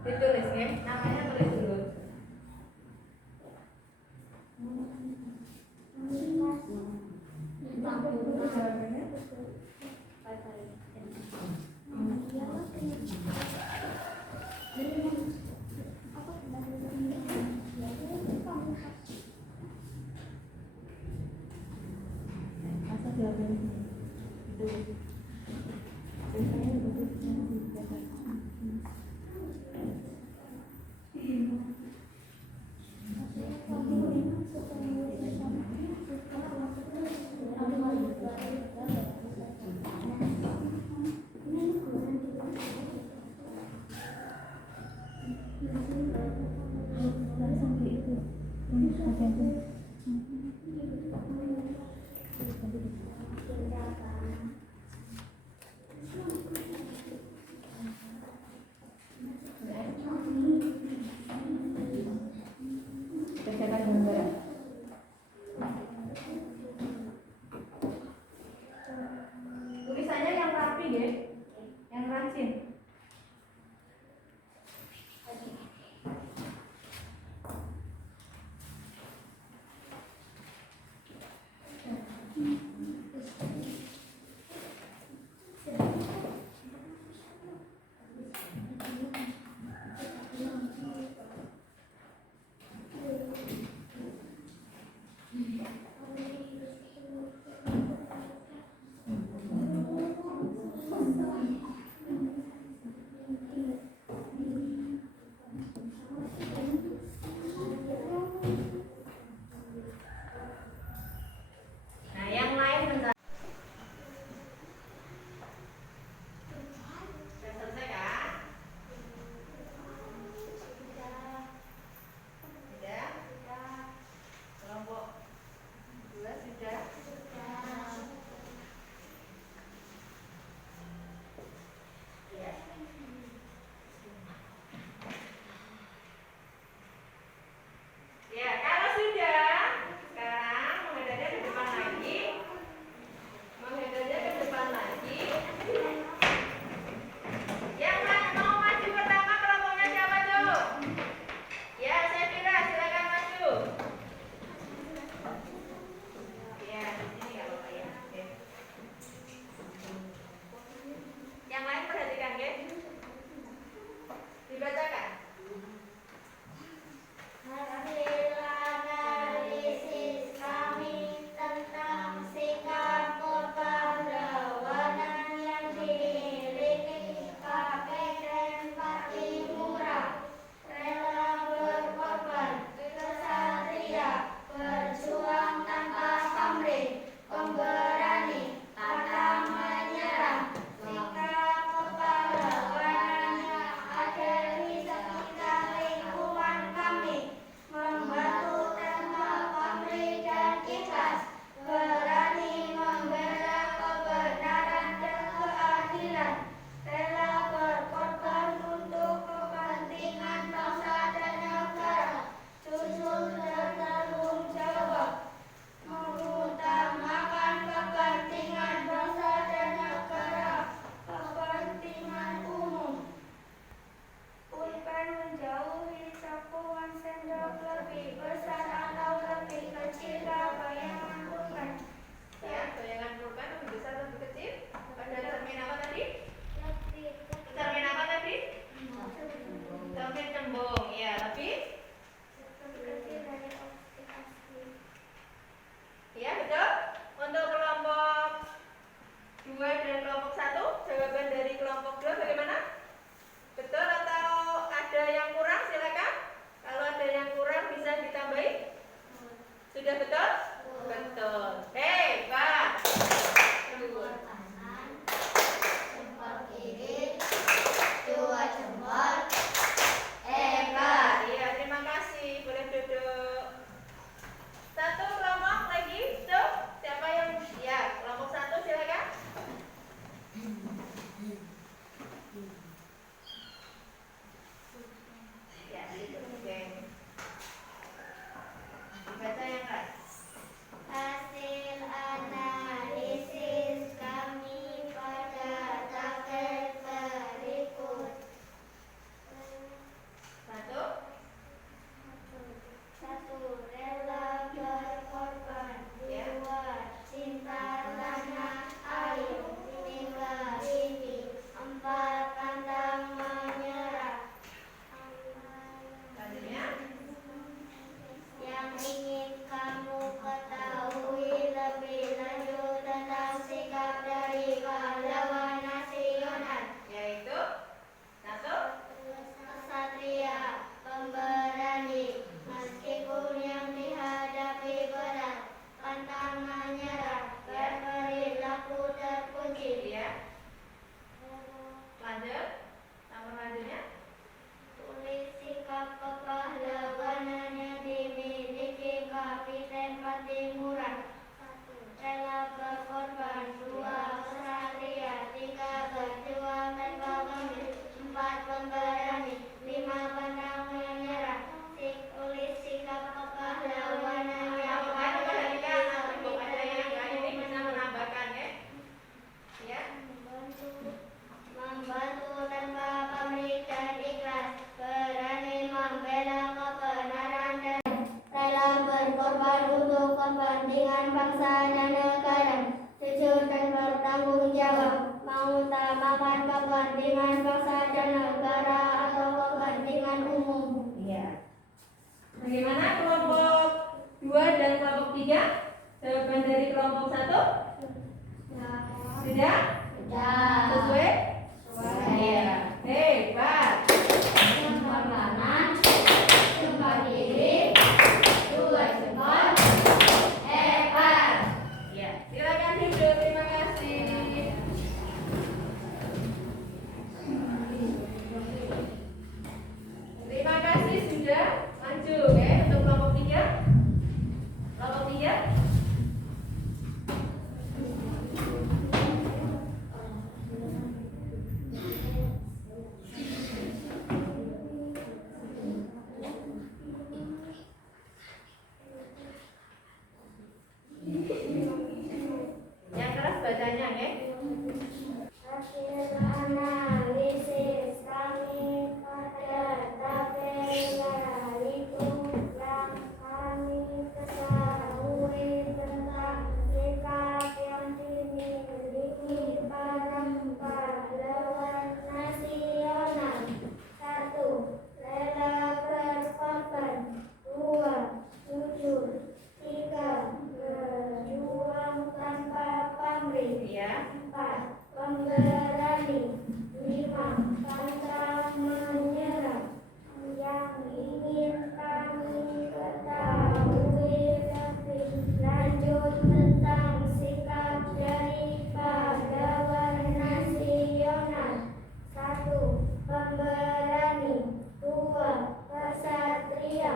Ditulis ya, namanya tulis dulu. Kerjakan gambar. Tulisannya yang rapi ya, yang rajin. 2 dan kelompok 1. Jawaban dari kelompok 2 bagaimana? Betul atau ada yang kurang? Silakan. Kalau ada yang kurang bisa ditambahin. Sudah betul? Betul. Hebat. Jempol kanan, jempol kiri, 2 jempol. Hebat. Iya, terima kasih. Boleh duduk. Satu kelompok lagi. Tuh, siapa yang ya, kelompok 1 silakan. Ya, itu mungkin. Dibaca yang keras. Hasil analisis kami pada tabel berikut. 1. 1. Rela berkorban. 2. Cinta tanah air. 3. Ini. 4. Pantang menyerah. Selanjutnya. Yang ingin kamu ketahui lebih lanjut tentang sikap dari pahlawan nasional, Yaitu 1. kesatria, pemberani, meskipun yang dihadapi berat, pantang menyerah, berperilaku terpuji. Ya. Lanjut. Nomor selanjutnya. Tulis sikap kepahlawanan yang dimiliki Kapiten Patimuran. 1. Rela berkorban. 2. Kesatria. 3. Berjuang tanpa pamrih. 4. Pemberani. 5. Pantang menyerah. Tulis sikap kepahlawanan yang Perhatikan, Ibu ada yang ini bisa menambahkan ya. Ya. membantu tanpa pamrih dan ikhlas, berani membela kebenaran dan rela berkorban untuk kepentingan bangsa dan negara, jujur dan bertanggung jawab, mengutamakan kepentingan bangsa dan negara atau kepentingan umum. Iya. Bagaimana kelompok 2 dan kelompok 3? Jawaban dari kelompok 1? Sudah? Sesuai? Iya. Hebat. Jempol kanan, jempol kiri, 2 jempol. Hebat. Ya, silakan duduk. Terima kasih. Terima kasih sudah maju ya untuk kelompok 3. Kelompok 3. Yang keras bacanya ya. Hasil analisis kami pada tabel berikut yang kami ketahui tentang sikap yang dimiliki para pahlawan nasional. 1. Rela berkorban. 2. Jujur. 3. Berjuang tanpa pamrih. Iya. 4. Pemberani. 5. Pantang menyerah. Yang ingin kami ketahui lebih lanjut tentang sikap dari pahlawan nasional. 1. Pemberani. 2. Kesatria.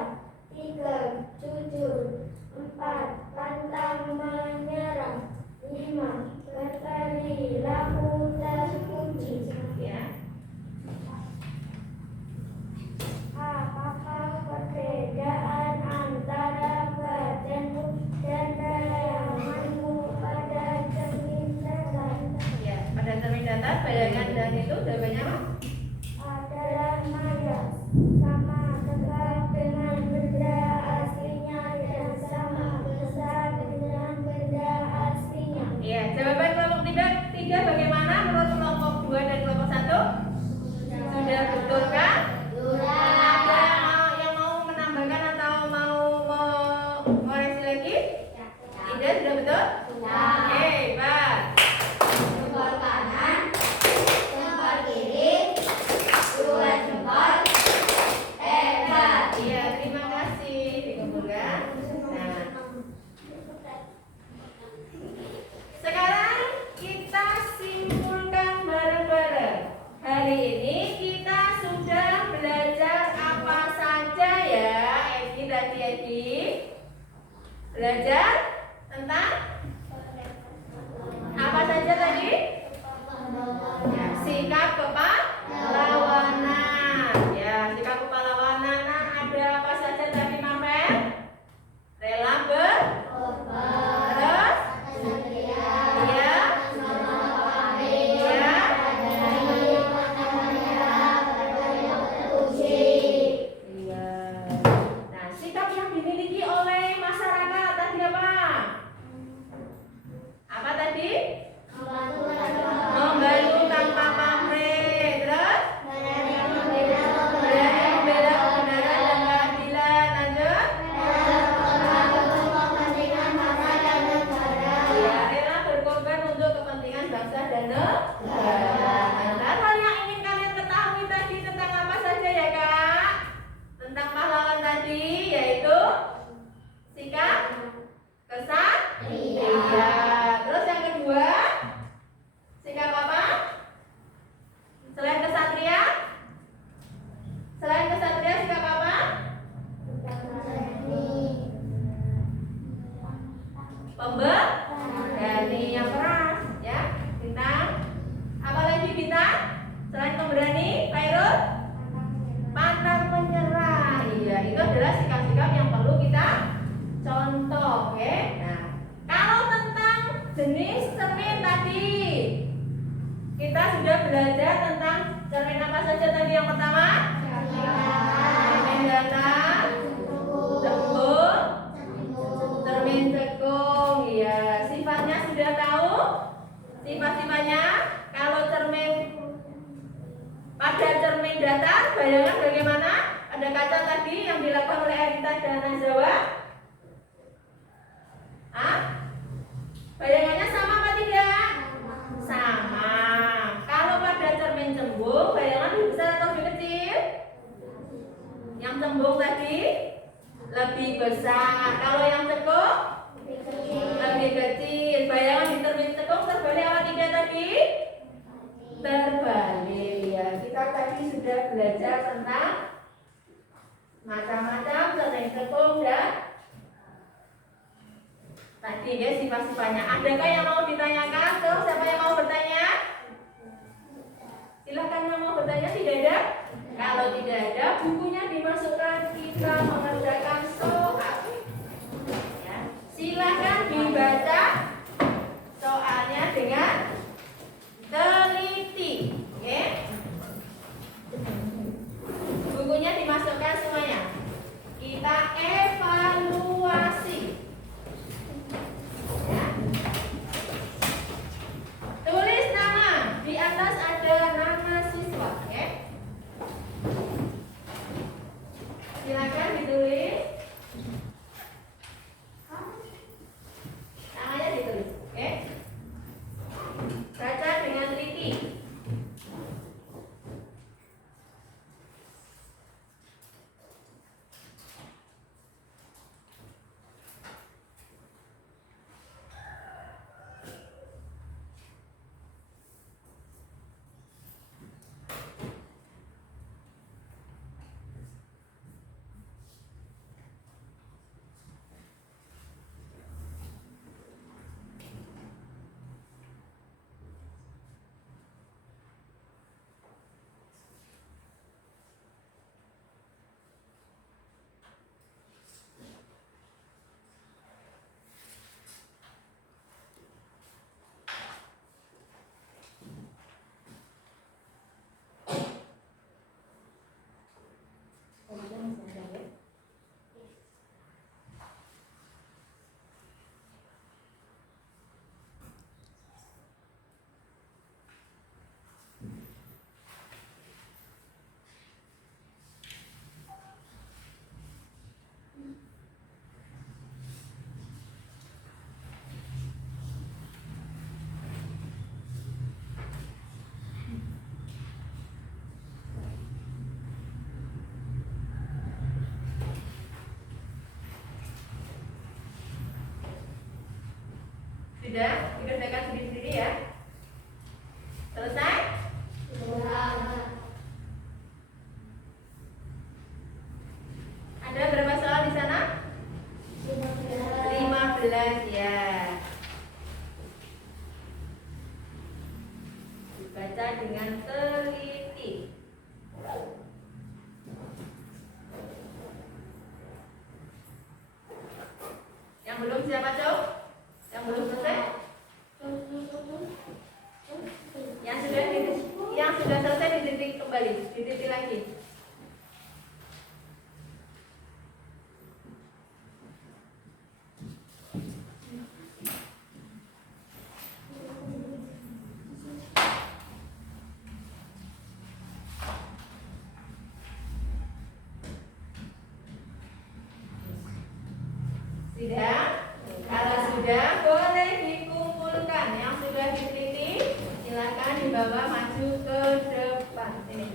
3. Jujur. 4. Pantang menyerah. 5. Berperilaku terpuji. Ya. Apakah perbedaan antara badanmu dan bayanganmu pada cermin datar Ya, pada cermin datar bayangan dan itu jawabannya apa? adalah maya, sama tegak dengan benda aslinya dan sama besar dengan benda aslinya. Iya, jawaban kelompok 3 bagaimana menurut kelompok 2 dan kelompok 1? Sudah betul kan? Ada yang mau menambahkan atau mau mengoreksi lagi? Tidak, sudah betul? Hebat. kepahlawanan. Ya, sikap kepahlawanan. Nah, ada apa saja tadi Mamen? Rela berkorban. Terus? Iya. Iya. Iya. Nah, sikap yang dimiliki oleh masyarakat tadi apa? Apa tadi? Membantu tanpa pamrih. Terus? Berani membela kebenaran dan keadilan. Lanjut? Ya, rela berkorban untuk kepentingan bangsa dan negara. Nah, hal yang ingin kalian ketahui tadi tentang apa saja ya Kak? Tentang pahlawan tadi, yaitu sikap kesatria. Terus yang kedua, sikap apa? Selain kesatria? Selain kesatria sikap apa? Pemberani yang keras, ya. Bintang. Apa lagi bintang? Selain pemberani, Khairul? Pantang menyerah. Iya, itu adalah sikap-sikap yang perlu kita contoh, oke? Nah, kalau tentang jenis cermin tadi, kita sudah belajar tentang cermin apa saja tadi yang pertama? Cermin datar, cembung, cermin cekung. Iya, sifatnya sudah tahu? Sifat-sifatnya, kalau cermin pada cermin datar, bayangan bagaimana? Ada kaca tadi yang dilakukan oleh Erita dan Nazawa. Hah? Bayangannya sama apa tidak? Sama. Kalau pada cermin cembung, bayangan lebih besar atau lebih kecil? Yang cembung tadi lebih besar. Kalau yang cekung lebih kecil. Bayangan di cermin cekung terbalik apa tidak tadi? Terbalik. Ya, kita tadi sudah belajar tentang macam-macam cermin cekung dan tadi ya sifat-sifatnya. Adakah yang mau ditanyakan? Terus siapa yang mau bertanya? Silahkan yang mau bertanya. Tidak ada? Kalau tidak ada, bukunya dimasukkan, kita mengerjakan soal. Ya. Silahkan dibaca soalnya dengan teliti. Oke? Bukunya dimasukkan semuanya. Kita evaluasi. Ya. Tulis nama. Di atas ada nama siswa, oke? Silakan ditulis. Namanya ditulis, oke? Baca dengan teliti. Sudah dikerjakan sendiri-sendiri ya. Selesai? Ada berapa soal di sana? 15 ya. Dibaca dengan teliti. lagi. Sudah? Kalau sudah, boleh dikumpulkan. Yang sudah diteliti, silakan dibawa maju ke depan. Ini.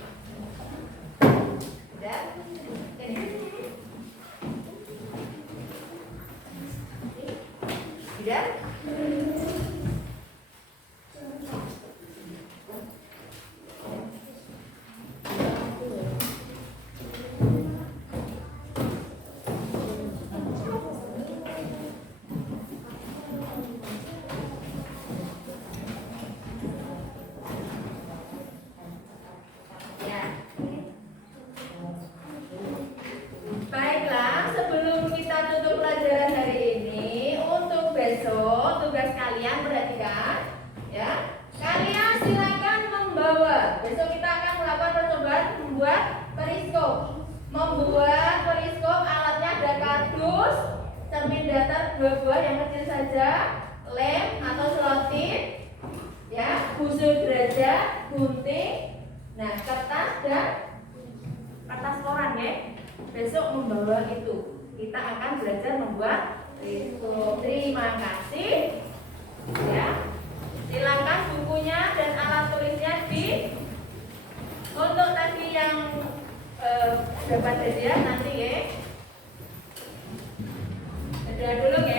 Sudah? Ini. Sudah? Ya. Baiklah, sebelum kita tutup pelajaran hari ini, untuk besok tugas kalian perhatikan, ya. Kalian silakan membawa. Besok kita akan melakukan percobaan membuat periskop. Membuat periskop alatnya ada kardus, cermin datar 2 buah yang kecil saja, lem atau selotip, ya, busur derajat, gunting, nah kertas dan kertas koran ya. Besok membawa itu. Kita akan belajar membuat periskop. Terima kasih. Ya. Silakan bukunya dan alat tulisnya di untuk tadi yang dapat hadiah nanti ya. Hadiah dulu ya.